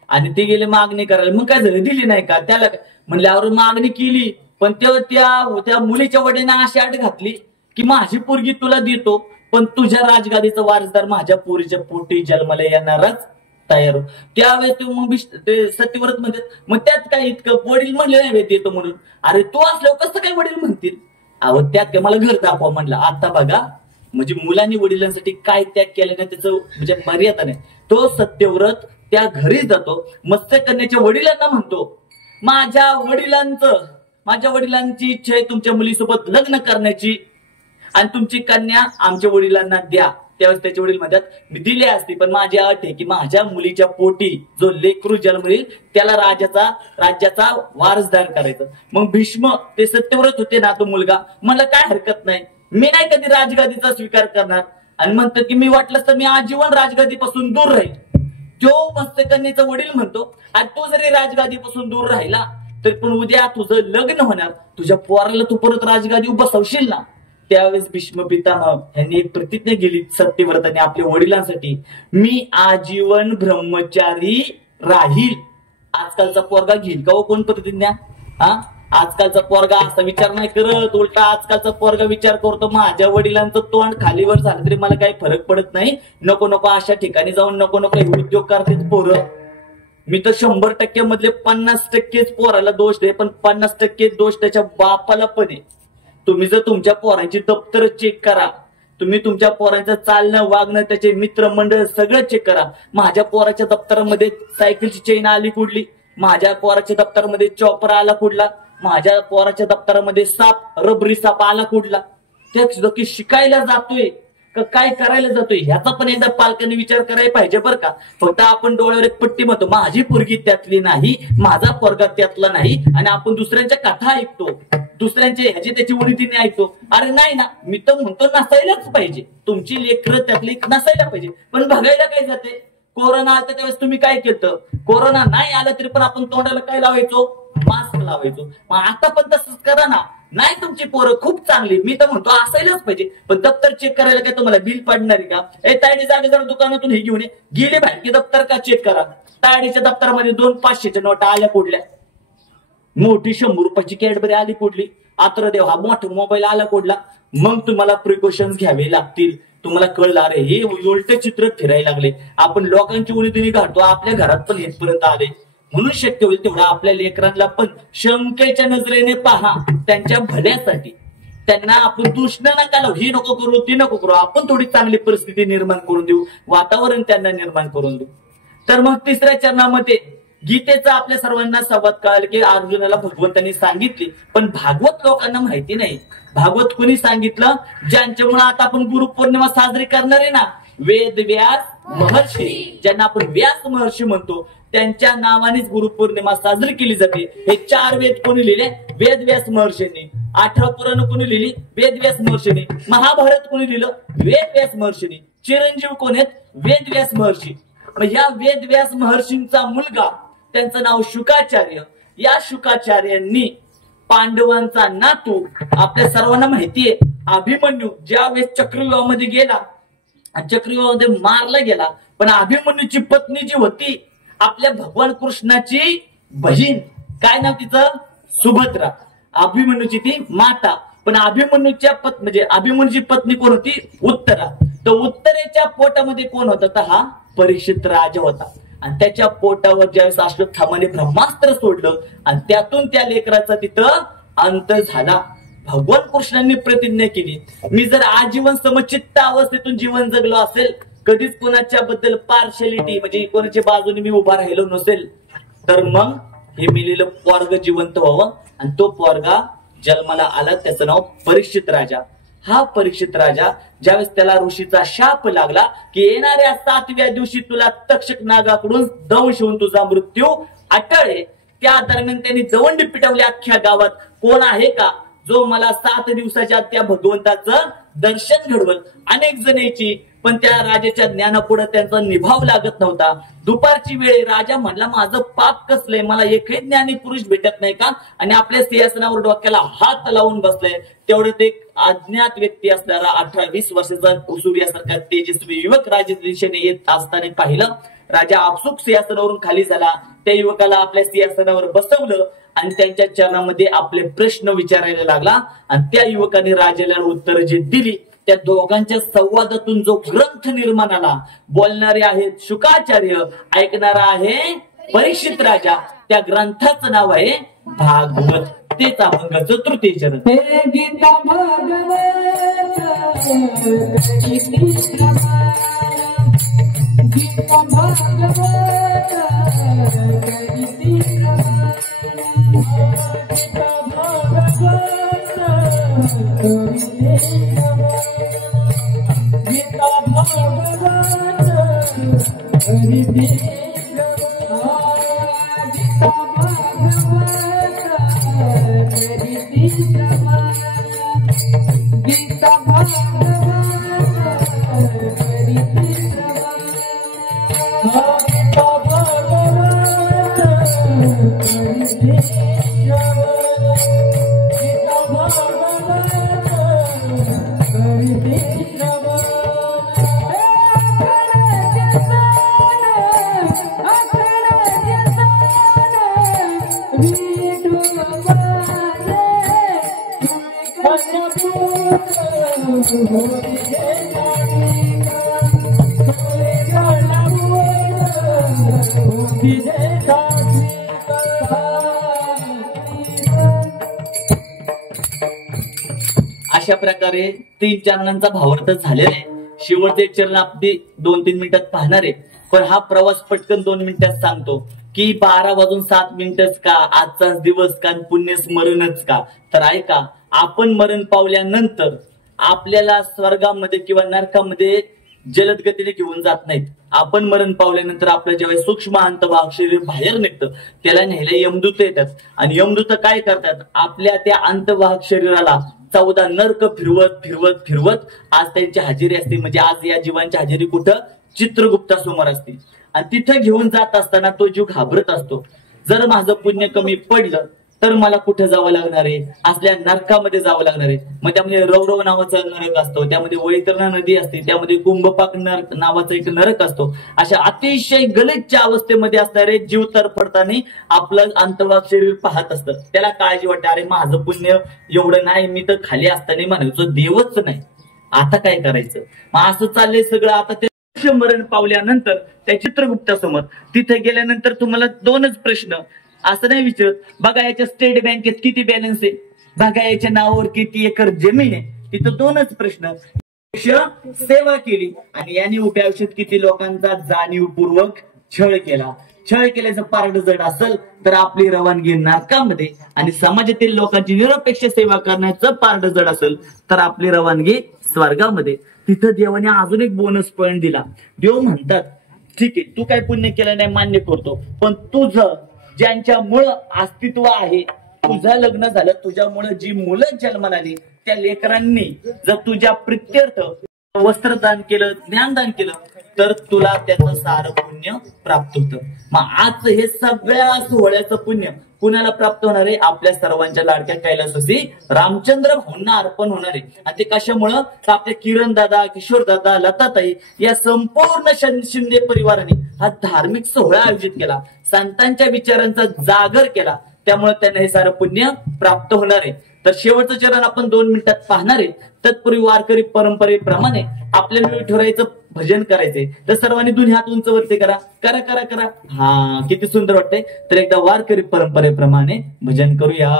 आणि ते गेले मागणी करायला. मग काय झालं, दिली नाही का? त्याला म्हणल्यावर मागणी केली, पण त्या मुलीच्या वडिलांना अशी अट घातली की माझी पोरगी तुला देतो, पण तुझ्या राजगादीचा वारसदार माझ्या पोरीच्या पोटी जन्माला येणारच तयार हो. त्यावेळेस मग ते सत्यव्रत म्हणतात, मग त्यात काय इतकं? वडील म्हणले नाही देतो म्हणून. अरे तू असल्यावर कसं काय वडील म्हणतील? अहो त्यात काय, मला घर दाखवा म्हणलं. आता बघा, म्हणजे मुलांनी वडिलांसाठी काय त्याग केला नाही त्याचं म्हणजे मर्यादा नाही. तो सत्यव्रत त्या घरी जातो, मत्स्यकन्याच्या वडिलांना म्हणतो माझ्या वडिलांची इच्छा आहे तुमच्या मुलीसोबत लग्न करण्याची आणि तुमची कन्या आमच्या वडिलांना द्या. त्यावेळेस त्याचे वडील म्हणतात मी दिली असती, पण माझी अट आहे की माझ्या मुलीच्या पोटी जो लेकरू जन्म येईल त्याला राज्याचा वारसदार करायचं. मग भीष्म, ते सत्यव्रत होते ना तो मुलगा, मला काय हरकत नाही, मी नाही कधी राजगादीचा स्वीकार करणार. आणि म्हणतात की मी वाटलं तर मी आजीवन राजगादीपासून दूर राहील. तो मत्स्यकन्येचा वडील म्हणतो आणि तो जरी राजगादीपासून दूर राहिला तर पण उद्या तुझं लग्न होणार, तुझ्या पोराला तू परत राजगादी बसवशील ना. त्यावेळेस भीष्म पितामह यांनी एक प्रतिज्ञा केली सत्यव्रताने आपल्या वडिलांसाठी, मी आजीवन ब्रह्मचारी राहील. आजकालचा पोरगा घेईल का हो कोण प्रतिज्ञा? आजकालचा पोरगा असा विचार नाही करत, उलटा आजकालचा पोरगा विचार करतो माझ्या वडिलांचं तोंड खालीवर झालं तरी मला काही फरक पडत नाही, नको नको अशा ठिकाणी जाऊन नको नको उद्योग करतेच पोरं. मी तर 100% मधले 50% पोराला दोष दे, पण 50% दोष त्याच्या बापाला पण आहे. तुम्ही जर तुमच्या पोरांची दप्तर चेक करा, तुम्ही तुमच्या पोरांचं चालणं वागणं, त्याचे मित्रमंडळ सगळं चेक करा. माझ्या पोराच्या दप्तरामध्ये सायकलची चेन आली कुठली, माझ्या पोराच्या दप्तरामध्ये चॉपर आला कुठला, माझ्या पोराच्या दप्तरामध्ये रबरी साप आला कुठला. ते शिकायला जातोय का काय करायला जातोय ह्याचा पण एकदा पालकांनी विचार करायला पाहिजे बरं का. फक्त आपण डोळ्यावर एक पट्टी म्हणतो माझी पोरगी त्यातली नाही, माझा पोरगा त्यातला नाही, आणि आपण दुसऱ्यांच्या कथा ऐकतो, दुसऱ्यांचे ह्याची त्याची उडीतीने ऐकतो. अरे नाही ना, मी तर म्हणतो नसायलाच पाहिजे, तुमची लेकरं त्यातली नसायला पाहिजे. पण बघायला काय जाते, कोरोना आला त्यावेळेस तुम्ही काय केलं? कोरोना नाही आला तरी पण आपण तोंडाला काय लावायचो? मास्क लावायचो. मग आता पण तसंच करा ना. नाही तुमची पोरं खूप चांगली, मी तर म्हणतो असायलाच पाहिजे, पण दप्तर चेक करायला काय तुम्हाला बिल पडणार आहे का? ए तायडी जागे जरा दुकानातून हे घेऊन ये, गेले बाहेर की दप्तर का चेक करा. तायडीच्या दप्तरामध्ये 2 500च्या नोटा आल्या कुठल्या, मोठी 100 रुपयाची कॅडबरी आली कुठली, आत्रदेव हा मोठा मोबाईल आला कुठला. मग तुम्हाला प्रिकॉशन्स घ्यावे लागतील. तुम्हाला कळलं अरे हे उलट चित्र फिरायला लागले, आपण लोकांची उणीदिणी घालतो, आपल्या घरात पण इथपर्यंत आले. म्हणून शक्य होईल तेवढा आपल्या लेकरांना पण शंकेच्या नजरेने पहा, त्यांच्या भल्यासाठी. त्यांना आपण दूषण नका लावू, हे नको करू ते नको करू, आपण थोडी चांगली परिस्थिती निर्माण करून देऊ, वातावरण त्यांना निर्माण करून देऊ. तर मग तिसऱ्या चरणामध्ये गीतेचा आपल्या सर्वांना संवाद कळाला की अर्जुनाला भगवंतांनी सांगितले, पण भागवत लोकांना माहिती नाही. भागवत कोणी सांगितलं? ज्यांच्यामुळे आता आपण गुरुपौर्णिमा साजरी करणार आहे ना, वेद व्यास महर्षी, ज्यांना आपण व्यास महर्षी म्हणतो, त्यांच्या नावानेच गुरुपौर्णिमा साजरी केली जाते. हे 4 वेद कोणी लिहिले? वेद व्यास महर्षींनी. 18 पुराण कोणी लिहिली? वेद व्यास महर्षींनी. महाभारत कोणी लिहिलं? वेद व्यास महर्षींनी. चिरंजीव कोण आहेत? वेद व्यास महर्षी. ह्या वेद व्यास महर्षींचा मुलगा, त्यांचं नाव शुकाचार्य. या शुकाचार्यांनी पांडवांचा नातू, आपल्या सर्वांना माहितीये अभिमन्यू ज्या वेळेस चक्रव्यूहामध्ये गेला, चक्रव्यूहामध्ये मारला गेला, पण अभिमन्यूची पत्नी जी होती आपल्या भगवान कृष्णाची बहीण, काय नाव तिचं? सुभद्रा. अभिमन्यूची ती माता. पण अभिमन्यूच्या म्हणजे अभिमन्यूची पत्नी कोण होती? उत्तरा. तर उत्तरेच्या पोटामध्ये कोण होता? तर हा परीक्षित राजा होता. आणि त्याच्या पोटावर ज्यावेळेस अश्वत्थामाने ब्रह्मास्त्र सोडलं आणि त्यातून त्या लेकराचा तिथं अंत झाला. भगवान कृष्णांनी प्रतिज्ञा केली, मी जर आजीवन समचित्त अवस्थेतून जीवन जगलो असेल, कधीच कोणाच्या बद्दल पार्शलिटी म्हणजे कोणाच्या बाजूने मी उभा राहिलो नसेल, तर मग हे मेलेलं पोरग जिवंत व्हावं. आणि तो पोरगा जन्माला आला, त्याचं नाव परीक्षित राजा. हा परीक्षित राजा ज्यावेळेस त्याला ऋषीचा शाप लागला की येणाऱ्या 7व्या दिवशी तुला तक्षक नागाकडून दंश होऊन तुझा मृत्यू अटळे, त्या दरम्यान त्यांनी दवंडी पिटवली अख्ख्या गावात. कोण आहे का जो मला 7 दिवसाच्या त्या भगवंताचं दर्शन घडवल? अनेक जण यायची, पण त्या राजाच्या ज्ञानापुढे त्यांचा निभाव लागत नव्हता. दुपारची वेळ, राजा म्हणला माझं पाप कसलंय, मला एकही ज्ञानी पुरुष भेटत नाही का? आणि आपल्या सिंहासनावर डोक्याला हात लावून बसलाय. तेवढ्यात एक अज्ञात व्यक्ती असणारा 18-20 वर्षाचा सूर्यासारखा तेजस्वी युवक राजा दिशेने येत असताना पाहिलं. राजा आपसुक सिंहासनावरून खाली झाला, त्या युवकाला आपल्या सिंहासनावर बसवलं आणि त्यांच्या चरणामध्ये आपले प्रश्न विचारायला लागला. आणि त्या युवकाने राजाला उत्तर जे दिली, त्या दोघांच्या संवादातून जो ग्रंथ निर्माण आला, बोलणारे आहेत शुकाचार्य, ऐकणारा आहे परीक्षित राजा. त्या ग्रंथाचं नाव आहे भागवत. तेच अभंगाचं तृतीय चरण. गीता भागवत गीता भागवत अशा प्रकारे 3 चरणांचा भावार्थ झालेला आहे. शेवटचे चरण आपली 2-3 मिनिटात पाहणार आहे, पण हा प्रवास पटकन 2 मिनिटात सांगतो की 12:07 का, आजचाच दिवस का, पुण्य स्मरणच का. तर ऐका, आपण मरण पावल्यानंतर आपल्याला स्वर्गामध्ये किंवा नरकामध्ये जलद गतीने घेऊन जात नाहीत. आपण मरण पावल्यानंतर आपलं जेव्हा सूक्ष्म अंतवाहक शरीर बाहेर निघतं, त्याला न्यायला यमदूत येतात. आणि यमदूत काय करतात? आपल्या त्या अंतवाहक शरीराला 14 नरक फिरवत फिरवत फिरवत आज त्यांची हजेरी असते. म्हणजे आज या जीवांची हजेरी कुठं? चित्रगुप्तासमोर असते. आणि तिथं घेऊन जात असताना तो जीव घाबरत असतो, जर माझं पुण्य कमी पडलं तर मला कुठे जावं लागणार आहे, असल्या नरकामध्ये जावं लागणार आहे. मग त्यामध्ये रवरव नावाचा नरक असतो, त्यामध्ये वैतरणा नदी असते, त्यामध्ये कुंभपाक नावाचा एक नरक असतो. अशा अतिशय गलिच्छ अवस्थेमध्ये असणारे जीव तरफडताना आपलं अंतर्वाग शरीर पाहत असतं. त्याला काळजी वाटते, अरे माझं पुण्य एवढं नाही, मी तर खाली असताना म्हणायचो देवच नाही, आता काय करायचं. मग असं चाललंय सगळं. आता ते मरण पावल्यानंतर त्या चित्रगुप्तासमोर तिथे गेल्यानंतर तुम्हाला दोनच प्रश्न, असं नाही विचारत बघा याच्या स्टेट बँकेत किती बॅलन्स आहे, बघा याच्या नावावर किती एकर जमीन आहे. तिथं दोनच प्रश्न, सेवा केली आणि याने उभ्या आयुष्यात किती लोकांचा जाणीवपूर्वक छळ केला. छळ केल्याचं पारड जड असेल तर आपली रवानगी नरकामध्ये, आणि समाजातील लोकांची निरपेक्ष सेवा करण्याचं पारड जड असेल तर आपली रवानगी स्वर्गामध्ये. तिथं देवाने अजून एक बोनस पॉइंट दिला. देव म्हणतात ठीक आहे तू काय पुण्य केलं नाही मान्य करतो, पण तुझं ज्यांच्यामुळं अस्तित्व आहे, तुझं लग्न झालं, तुझ्यामुळे जी मुलं जन्माला आली त्या लेकरांनी जर तुझ्या प्रित्यर्थ वस्त्रदान केलं, ज्ञानदान केलं, तर तुला त्याचं सारं पुण्य प्राप्त होतं. मग आज हे सगळ्या सोहळ्याचं पुण्य कुणाला प्राप्त होणार आहे? आपल्या सर्वांच्या लाडक्या कैलासवासी रामचंद्र भाऊंना अर्पण होणार आहे. आणि ते कशामुळं? आपल्या किरण दादा, किशोर दादा, लताताई या संपूर्ण शिंदे परिवाराने हा धार्मिक सोहळा आयोजित केला, संतांच्या विचारांचा जागर केला, त्यामुळे त्यांना हे सारं पुण्य प्राप्त होणार आहे. तर शेवटचं चरण आपण 2 मिनिटात पाहणार आहे. तत्पूर्वी वारकरी परंपरेप्रमाणे आपल्याला विठुरायाचं भजन करायचंय. तर सर्वांनी दोन्ही हात उंच वरती करा, करा करा करा. हा किती सुंदर वाटतंय. तर एकदा वारकरी परंपरेप्रमाणे भजन करूया.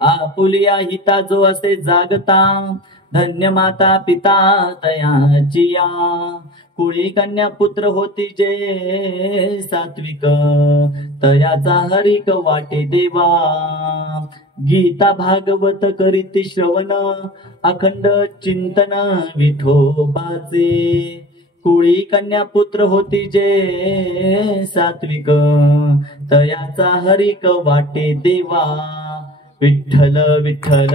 आपुलिया हिता जो असे जागता, धन्य माता पिता तयाचिया. कुळी कन्या पुत्र होती जे सात्विक, तयाचा हरिक वाटे देवा. गीता भागवत करीती श्रवण, अखंड चिंतन विठोबाचे. कुळी कन्या पुत्र होती जे सात्विक, तयाचा हरिक वाटे देवा. विठ्ठल विठ्ठल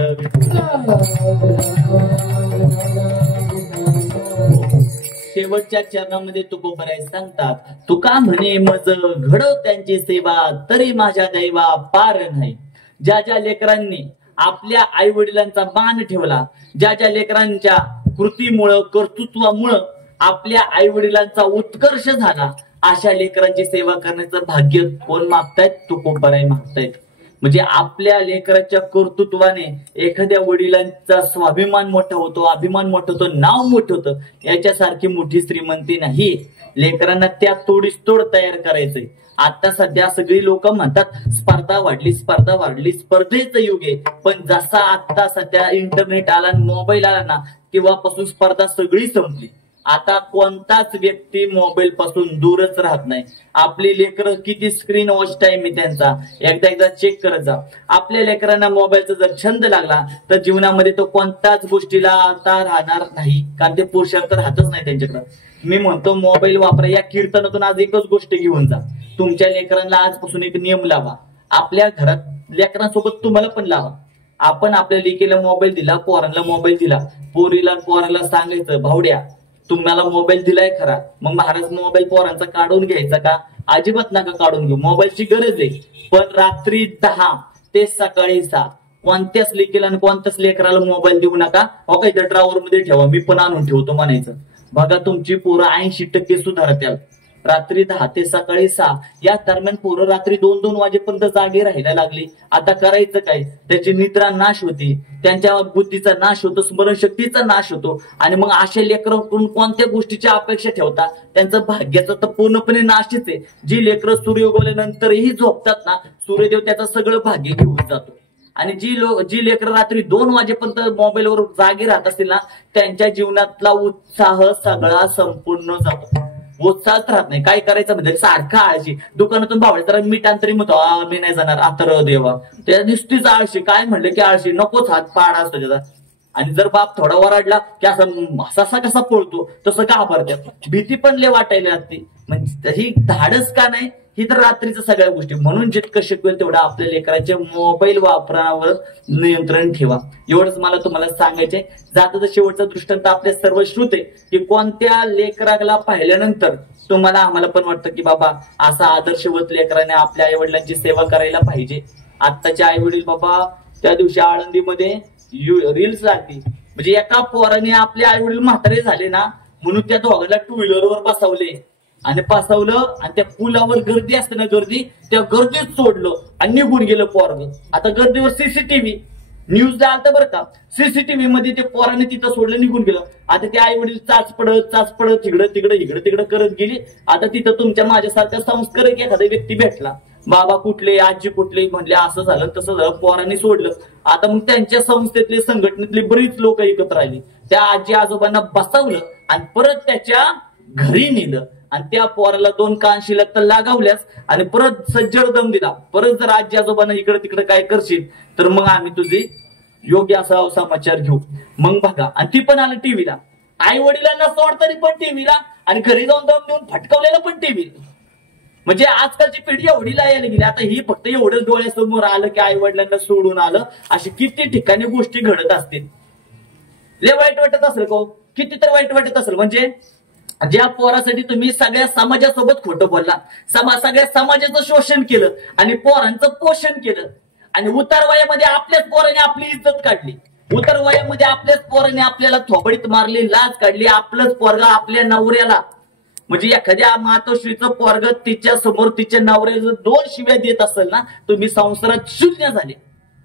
शेवटच्या चरणामध्ये तुकोबराय सांगतात, तुका म्हणे मज घडव त्यांची सेवा, तरी माझ्या दैवा पार नाही. ज्या ज्या लेकरांनी आपल्या आई वडिलांचा मान ठेवला, ज्या ज्या लेकरांच्या कृतीमुळं कर्तृत्वामुळं आपल्या आई वडिलांचा उत्कर्ष झाला, अशा लेकरांची सेवा करण्याचं भाग्य कोण मागतायत? तुकोबराय मागतायत. म्हणजे आपल्या लेकराच्या कर्तृत्वाने एखाद्या वडिलांचा स्वाभिमान मोठा होतो, अभिमान मोठा होतो, नाव मोठं होतं. याच्यासारखी मोठी श्रीमंती नाही. लेकरांना त्या तोडीस तोड तयार करायचंय. आता सध्या सगळी लोक म्हणतात स्पर्धा वाढली, स्पर्धा वाढली, स्पर्धेचं युग आहे. पण जसा आता सध्या इंटरनेट आला, मोबाईल आला ना, तेव्हापासून स्पर्धा सगळी संपली. आता कोणताच व्यक्ती मोबाईल पासून दूरच राहत नाही. आपली लेकरं किती स्क्रीन वॉच टाइम आहे त्यांचा, एकदा चेक करत जा. आपल्या लेकरांना मोबाईलचा जर छंद लागला तर जीवनामध्ये तो कोणत्याच गोष्टीला आता राहणार नाही, कारण ते पुरुषार्थ राहतच नाही त्यांच्याकडे. मी म्हणतो मोबाईल वापरा. या कीर्तनातून आज एकच गोष्ट घेऊन जा, तुमच्या लेकरांना आजपासून एक नियम लावा. आपल्या घरात लेकरांसोबत तुम्हाला पण लावा. आपण आपल्या लेकीला मोबाईल दिला, पोरांना मोबाईल दिला, पोरीला पोराला सांगायचं भावड्या तुम्हाला मोबाईल दिलाय खरा, मग महाराज मोबाईल पोरांचा काढून घ्यायचा का? अजिबात नका काढून घेऊ. मोबाईलची गरज आहे, पण रात्री 10 ते सकाळी 6 कोणत्याच लेकीला आणि कोणत्याच लेकराला मोबाईल देऊ नका. काही ड्रॉवर मध्ये ठेवा, मी पण आणून ठेवतो म्हणायचं. बघा तुमची पोरं 80% सुधारत्याल. रात्री 10 ते सकाळी 6 या दरम्यान पोरं रात्री 2-2 वाजेपर्यंत जागे राहायला लागली. आता करायचं काय? त्याची निद्रा नाश होती, त्यांच्या बुद्धीचा नाश होतो, स्मरणशक्तीचा नाश होतो. आणि मग अशा लेकरांकडून कोणत्या गोष्टीची अपेक्षा ठेवता? त्यांचं भाग्याचा तर पूर्णपणे नाशच आहे. जी लेकरं सूर्य उगवल्यानंतरही झोपतात ना, सूर्यदेव त्याचं सगळं भाग्य घेऊन जातो. आणि जी लेकरं रात्री 2 वाजेपर्यंत मोबाईलवर जागे राहत असतील ना, त्यांच्या जीवनातला उत्साह सगळा संपूर्ण जातो. उत्साहच राहत नाही. काय करायचं म्हणजे सारखा आळशी. दुकानातून भावळे तर मीठ तरी म्हणतो मी नाही जाणार, आता देवा त्या नुसतीच आळशी. काय म्हणलं की आळशी, नकोच हात पाडा असतो त्याचा. आणि जर बाप थोडा वराडला की असा कसा पळतो तसं का भरतात, भीती पण लय वाटायला लागते. म्हणजे ही धाडस का नाही, ही तर रात्रीच्या सगळ्या गोष्टी. म्हणून जितकं शिकवेल तेवढं आपल्या लेकरांच्या मोबाईल वापरावर नियंत्रण ठेवा. एवढंच मला तुम्हाला सांगायचंय. जाता शेवटचा दृष्टांत आपल्या सर्व श्रोते की कोणत्या लेकराला पाहिल्यानंतर तुम्हाला आम्हाला पण वाटतं की बाबा असा आदर्शवत लेकराने आपल्या आई वडिलांची सेवा करायला पाहिजे. आत्ताचे आई वडील बाबा त्या दिवशी आळंदीमध्ये रील्स लागली. म्हणजे एका पोराने आपले आई वडील म्हातारे झाले ना म्हणून त्या दोघांना 2 व्हीलरवर बसवले आणि त्या पुलावर गर्दी असते ना, त्या गर्दीत सोडलं आणि निघून गेलं पोरग. आता गर्दीवर सीसीटीव्ही न्यूजला आलं बरं का, सीसीटीव्ही मध्ये ते पोराने तिथं सोडलं, निघून गेलं. आता ते आई वडील चाच पडत इकडं तिकडं करत गेली. आता तिथं तुमच्या माझ्यासारख्या संस्कारक एखादा व्यक्ती भेटला, बाबा कुठले आजी कुठले, म्हणले असं झालं तसं झालं, पोरांनी सोडलं. आता मग त्यांच्या संस्थेतले संघटनेतली बरीच लोक एकत्र आली. त्या आजी आजोबांना बसवलं आणि परत त्याच्या घरी नेलं आणि त्या पोराला 2 कानशिला तर लागावल्यास आणि परत सज्जड दम दिला. परत जर आजी आजोबांना इकडे तिकडे काय करशील तर मग आम्ही तुझे योग्य असा समाचार घेऊ. मग बघा, आणि ती पण आलं टीव्हीला. आई वडिलांना सोडताना पण टीव्हीला आणि घरी जाऊन दम देऊन फटकावलेला पण टीव्हीला. म्हणजे आजकालची पिढी एवढी लायला गेली. आता ही फक्त एवढंच डोळ्यासमोर आलं की आई वडिलांना सोडून आलं, अशी किती ठिकाणी गोष्टी घडत असतील. लय वाईट वाटत असेल का? किती तर वाईट वाटत असेल. म्हणजे ज्या पोरासाठी तुम्ही सगळ्या समाजासोबत खोटं बोलला, सगळ्या समाजाचं शोषण केलं आणि पोरांचं पोषण केलं, आणि उतार वयामध्ये आपल्याच पोराने आपली इज्जत काढली, उतार वयामध्ये आपल्याच पोराने आपल्याला थोबडीत मारली, लाज काढली, आपलंच पोरगा आपल्या नवऱ्याला, म्हणजे एखाद्या मातोश्रीचं पोरग तिच्या समोर तिच्या नवऱ्याला 2 शिव्या देत असेल ना, तुम्ही संसारात शून्य झाले.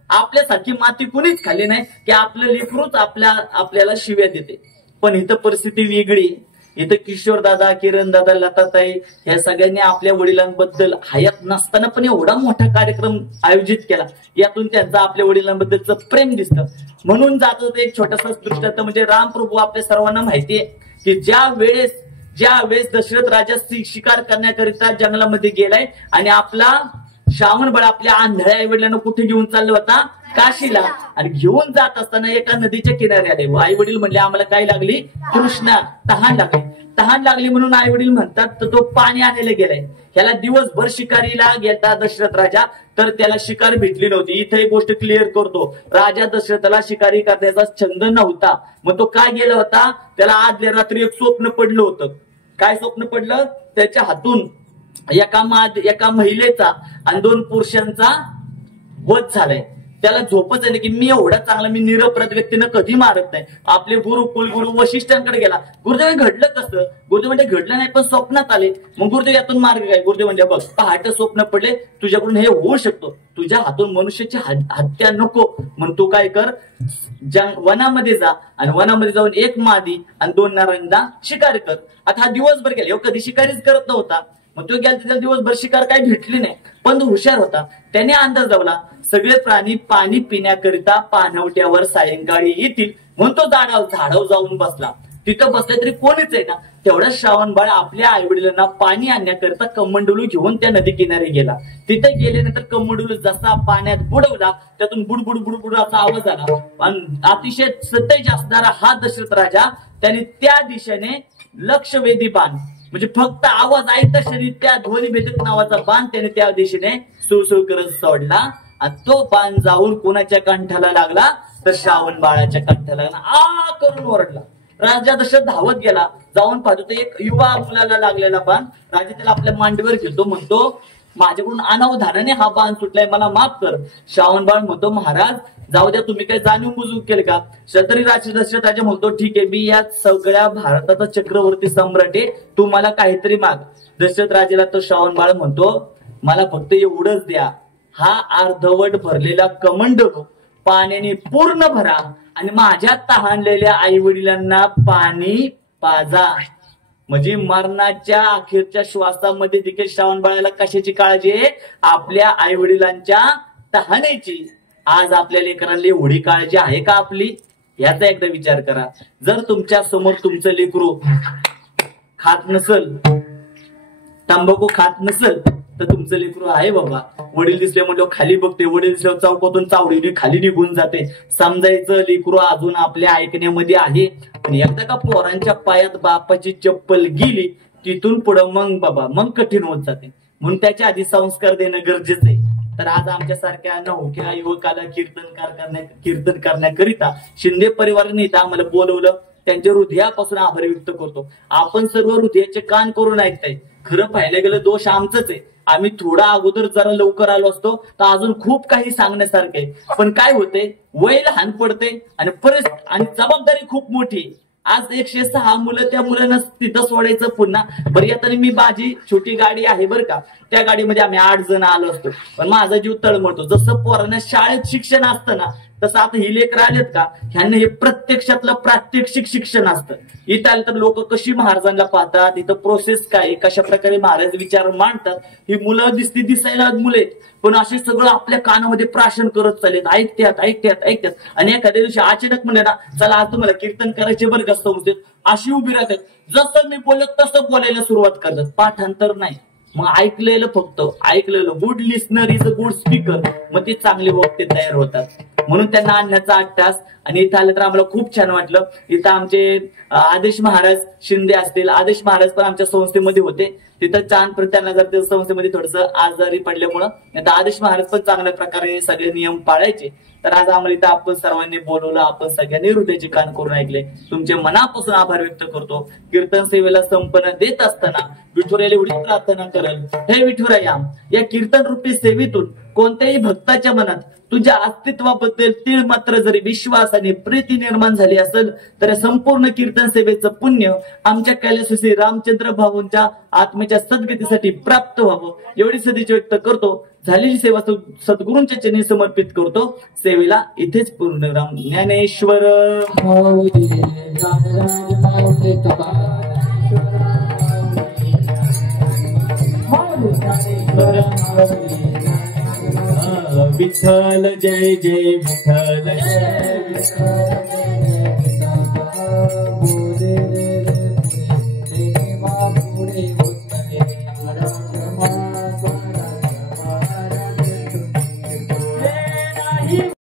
आपल्यासारखी माती कुणीच खाल्ली नाही की आपलं लेकरूच आपल्याला शिव्या देते. पण इथं परिस्थिती वेगळी. इथं किशोर दादा, किरण दादा, लताताई ह्या सगळ्यांनी आपल्या वडिलांबद्दल हयात नसताना पण एवढा मोठा कार्यक्रम आयोजित केला. यातून त्यांचं आपल्या वडिलांबद्दलचं प्रेम दिसतं. म्हणून जातं एक छोटासा दृष्टांत म्हणजे रामप्रभू आपल्या सर्वांना माहितीये की ज्या वेळेस दशरथ राजा शिकार करण्याकरिता जंगलामध्ये गेलाय आणि आपला श्रावण बाळ आपल्या आंधळ्या आई वडिलांना कुठे घेऊन चाललं होता? काशीला. आणि घेऊन जात असताना एका नदीच्या किनारी आले. आई वडील म्हणले आम्हाला काय लागली? कृष्णा, तहान लागली म्हणून आई वडील म्हणतात तर तो पाणी आणायला गेलाय. ह्याला दिवसभर शिकारीला गेला दशरथ राजा, तर त्याला शिकार भेटली नव्हती. इथे एक गोष्ट क्लिअर करतो, राजा दशरथाला शिकारी करण्याचा छंद नव्हता. मग तो काय गेला होता? त्याला आदल्या रात्री एक स्वप्न पडलं होतं. काय स्वप्न पडलं? त्याच्या हातून एका महिलेचा आणि 2 पुरुषांचा वध झालाय. त्याला झोपच आहे की मी एवढा चांगला, मी निरपराध व्यक्तीनं कधी मारत नाही. आपले कुलगुरु वशिष्ठांकडे गेला. गुरुदेव घडलं कसं? गुरुदेव म्हणजे घडलं नाही पण स्वप्नात आले. मग गुरुदेव यातून मार्ग काय? गुरुदेव म्हणजे बघ, पहाटे स्वप्न पडले, तुझ्याकडून हे होऊ शकतो, तुझ्या हातून मनुष्याची हत्या नको, मग तू काय कर, वनामध्ये जा आणि वनामध्ये जाऊन 1 मादी आणि 2 नारायणदा शिकार कर. आता हा दिवसभर गेला, कधी शिकारीच करत नव्हता. मग तो गेला, त्याला दिवसभर शिकार काही भेटली नाही, पण तो हुशार होता. त्याने अंदाज लावला सगळे प्राणी पाणी पिण्याकरिता पाणवट्यावर सायंकाळी येतील, म्हणून तो झाडावर जाऊन बसला. तिथं बसला तरी कोणीच आहे ना. तेवढा श्रावण बाळ आपल्या आई वडिलांना पाणी आणण्याकरिता कमंडलू घेऊन त्या नदी किनारी गेला. तिथे गेल्यानंतर कमंडलू जसा पाण्यात बुडवला, त्यातून बुडबुड बुडबुड असा आवाज आला आणि अतिशय सतेज असणारा हा दशरथ राजा त्याने त्या दिशेने लक्षवेधी बाण, म्हणजे फक्त आवाज ऐकता शरीर त्या ध्वनी भेदक नावाचा बाण त्याने त्या दिशेने सुळसुळ करत सोडला आणि तो बाण जाऊन कोणाच्या कंठाला लागला? तर श्रावण बाळाच्या कंठाला लागला. आ करून ओरडला. राजा दशरथ धावत गेला. जाऊन पाहतो एक युवा मुलाला लागलेला बाण. राजा त्याला आपल्या मांडीवर घेतो, म्हणतो माझ्याकडून अनावधानाने हा बाण सुटलाय, मला माफ कर. श्रावणबाळ म्हणतो, महाराज जाऊ द्या, तुम्ही काही जाणीव बुजूक केले का? क्षत्रिय दशरथ राजा म्हणतो, ठीक आहे, मी या सगळ्या भारताचा चक्रवर्ती सम्राट आहे, तू मला काहीतरी माग. दशरथ राजाला तो श्रावणबाळ म्हणतो, मला फक्त एवढंच द्या, हा अर्धवट भरलेला कमंडलू पाण्याने पूर्ण भरा आणि माझ्या तहानलेल्या आई वडिलांना पाणी पाजा. म्हणजे मरणाच्या अखेरच्या श्वासामध्ये देखील श्रावणबाळाला कशाची काळजी आहे? आपल्या आई वडिलांच्या तहानेची. आज आपल्या लेकरांना एवढी काळजी आहे का आपली? याचा एकदा विचार करा. जर तुमच्या समोर तुमचं लेकरू खात नसल, तंबाखू खात नसल, तर तुमचं लेकरू आहे बाबा. वडील दिसले म्हणजे खाली बघते, वडील दिसल्यावर चौकातून चावडीने खाली निघून जाते. समजायचं लेकरू अजून आपल्या ऐकण्यामध्ये आहे. आणि एकदा का पोरांच्या पायात बापाची चप्पल गेली, तिथून पुढं मग बाबा मग कठीण होत जाते. म्हणून त्याच्या आधी संस्कार देणं गरजेचं आहे. तर आज आमच्यासारख्या नवख्या युवकाला कीर्तन करण्याकरिता शिंदे परिवाराने इथं आम्हाला बोलवलं. त्यांच्या हृदयापासून आभार व्यक्त करतो. आपण सर्व हृदयाचे कान करून ऐकताय. खरं पाहायला गेलं दोष आमचंच आहे. आम्ही थोडा अगोदर जरा लवकर आलो असतो तर अजून खूप काही सांगण्यासारखे. पण काय होते, वय लहान पडते आणि जबाबदारी खूप मोठी. आज 106 मुलं, त्या मुलांना तिथं सोडायचं पुन्हा. बरं आता मी माझी छोटी गाडी आहे बरं का, त्या गाडीमध्ये आम्ही 8 जण आलो असतो. पण माझा जीव तळमळतो. जसं पोरांना शाळेत शिक्षण असतं ना, तसं आता ही लेकरं आलेत का, ह्यांना हे प्रत्यक्षातलं प्रात्यक्षिक शिक्षण असतं. इथं आलं तर लोक कशी महाराजांना पाहतात, इथं प्रोसेस काय, कशा प्रकारे महाराज विचार मांडतात, ही मुलं दिसायला मुले, पण असे सगळं आपल्या कानामध्ये प्राशन करत चालेल. ऐकत्यात. आणि एखाद्या दिवशी अचानक म्हणले ना, चला आज तुम्हाला कीर्तन करायचे बरं का, संस्थेत अशी उभी राहतात. जसं मी बोलत तसं बोलायला सुरुवात करतात. पाठांतर नाही. मग ऐकलेलं good listener is a good speaker. मग ते चांगले वक्ते तयार होतात. म्हणून त्यांना आणण्याचा 8 तास. आणि इथं आलं तर आम्हाला खूप छान वाटलं. इथं आमचे आदेश महाराज शिंदे असतील, आदेश महाराज पण आमच्या संस्थेमध्ये होते. तिथं त्यांना जर त्या संस्थेमध्ये थोडस आजारी पडल्यामुळं आता आदेश महाराज पण चांगल्या प्रकारे सगळे नियम पाळायचे. तर आज आम्हाला इथं आपण सर्वांनी बोलवलं, आपण सगळ्यांनी हृदयाचे कान करून ऐकले. तुमचे मनापासून आभार व्यक्त करतो. कीर्तन सेवेला संपन्न देत असताना विठुरायाला एवढी प्रार्थना करेल, हे विठुराया, या कीर्तन रूपी सेवेतून कोणत्याही भक्ताच्या मनात तुझ्या अस्तित्वाबद्दल तीळ मात्र जरी विश्वास आणि प्रीती निर्माण झाली असेल तर संपूर्ण कीर्तन सेवेचं पुण्य आमच्या कैलासवासी रामचंद्र भाऊंच्या आत्म्याच्या सद्गतीसाठी प्राप्त व्हावं एवढी सदिच्छा व्यक्त करतो. झालेली सेवा सद्गुरूंच्या चरणी समर्पित करतो. सेवेला इथेच पूर्णविराम. ज्ञानेश्वर विठ्ठल जय जय विठ्ठल जय विठ्ठल.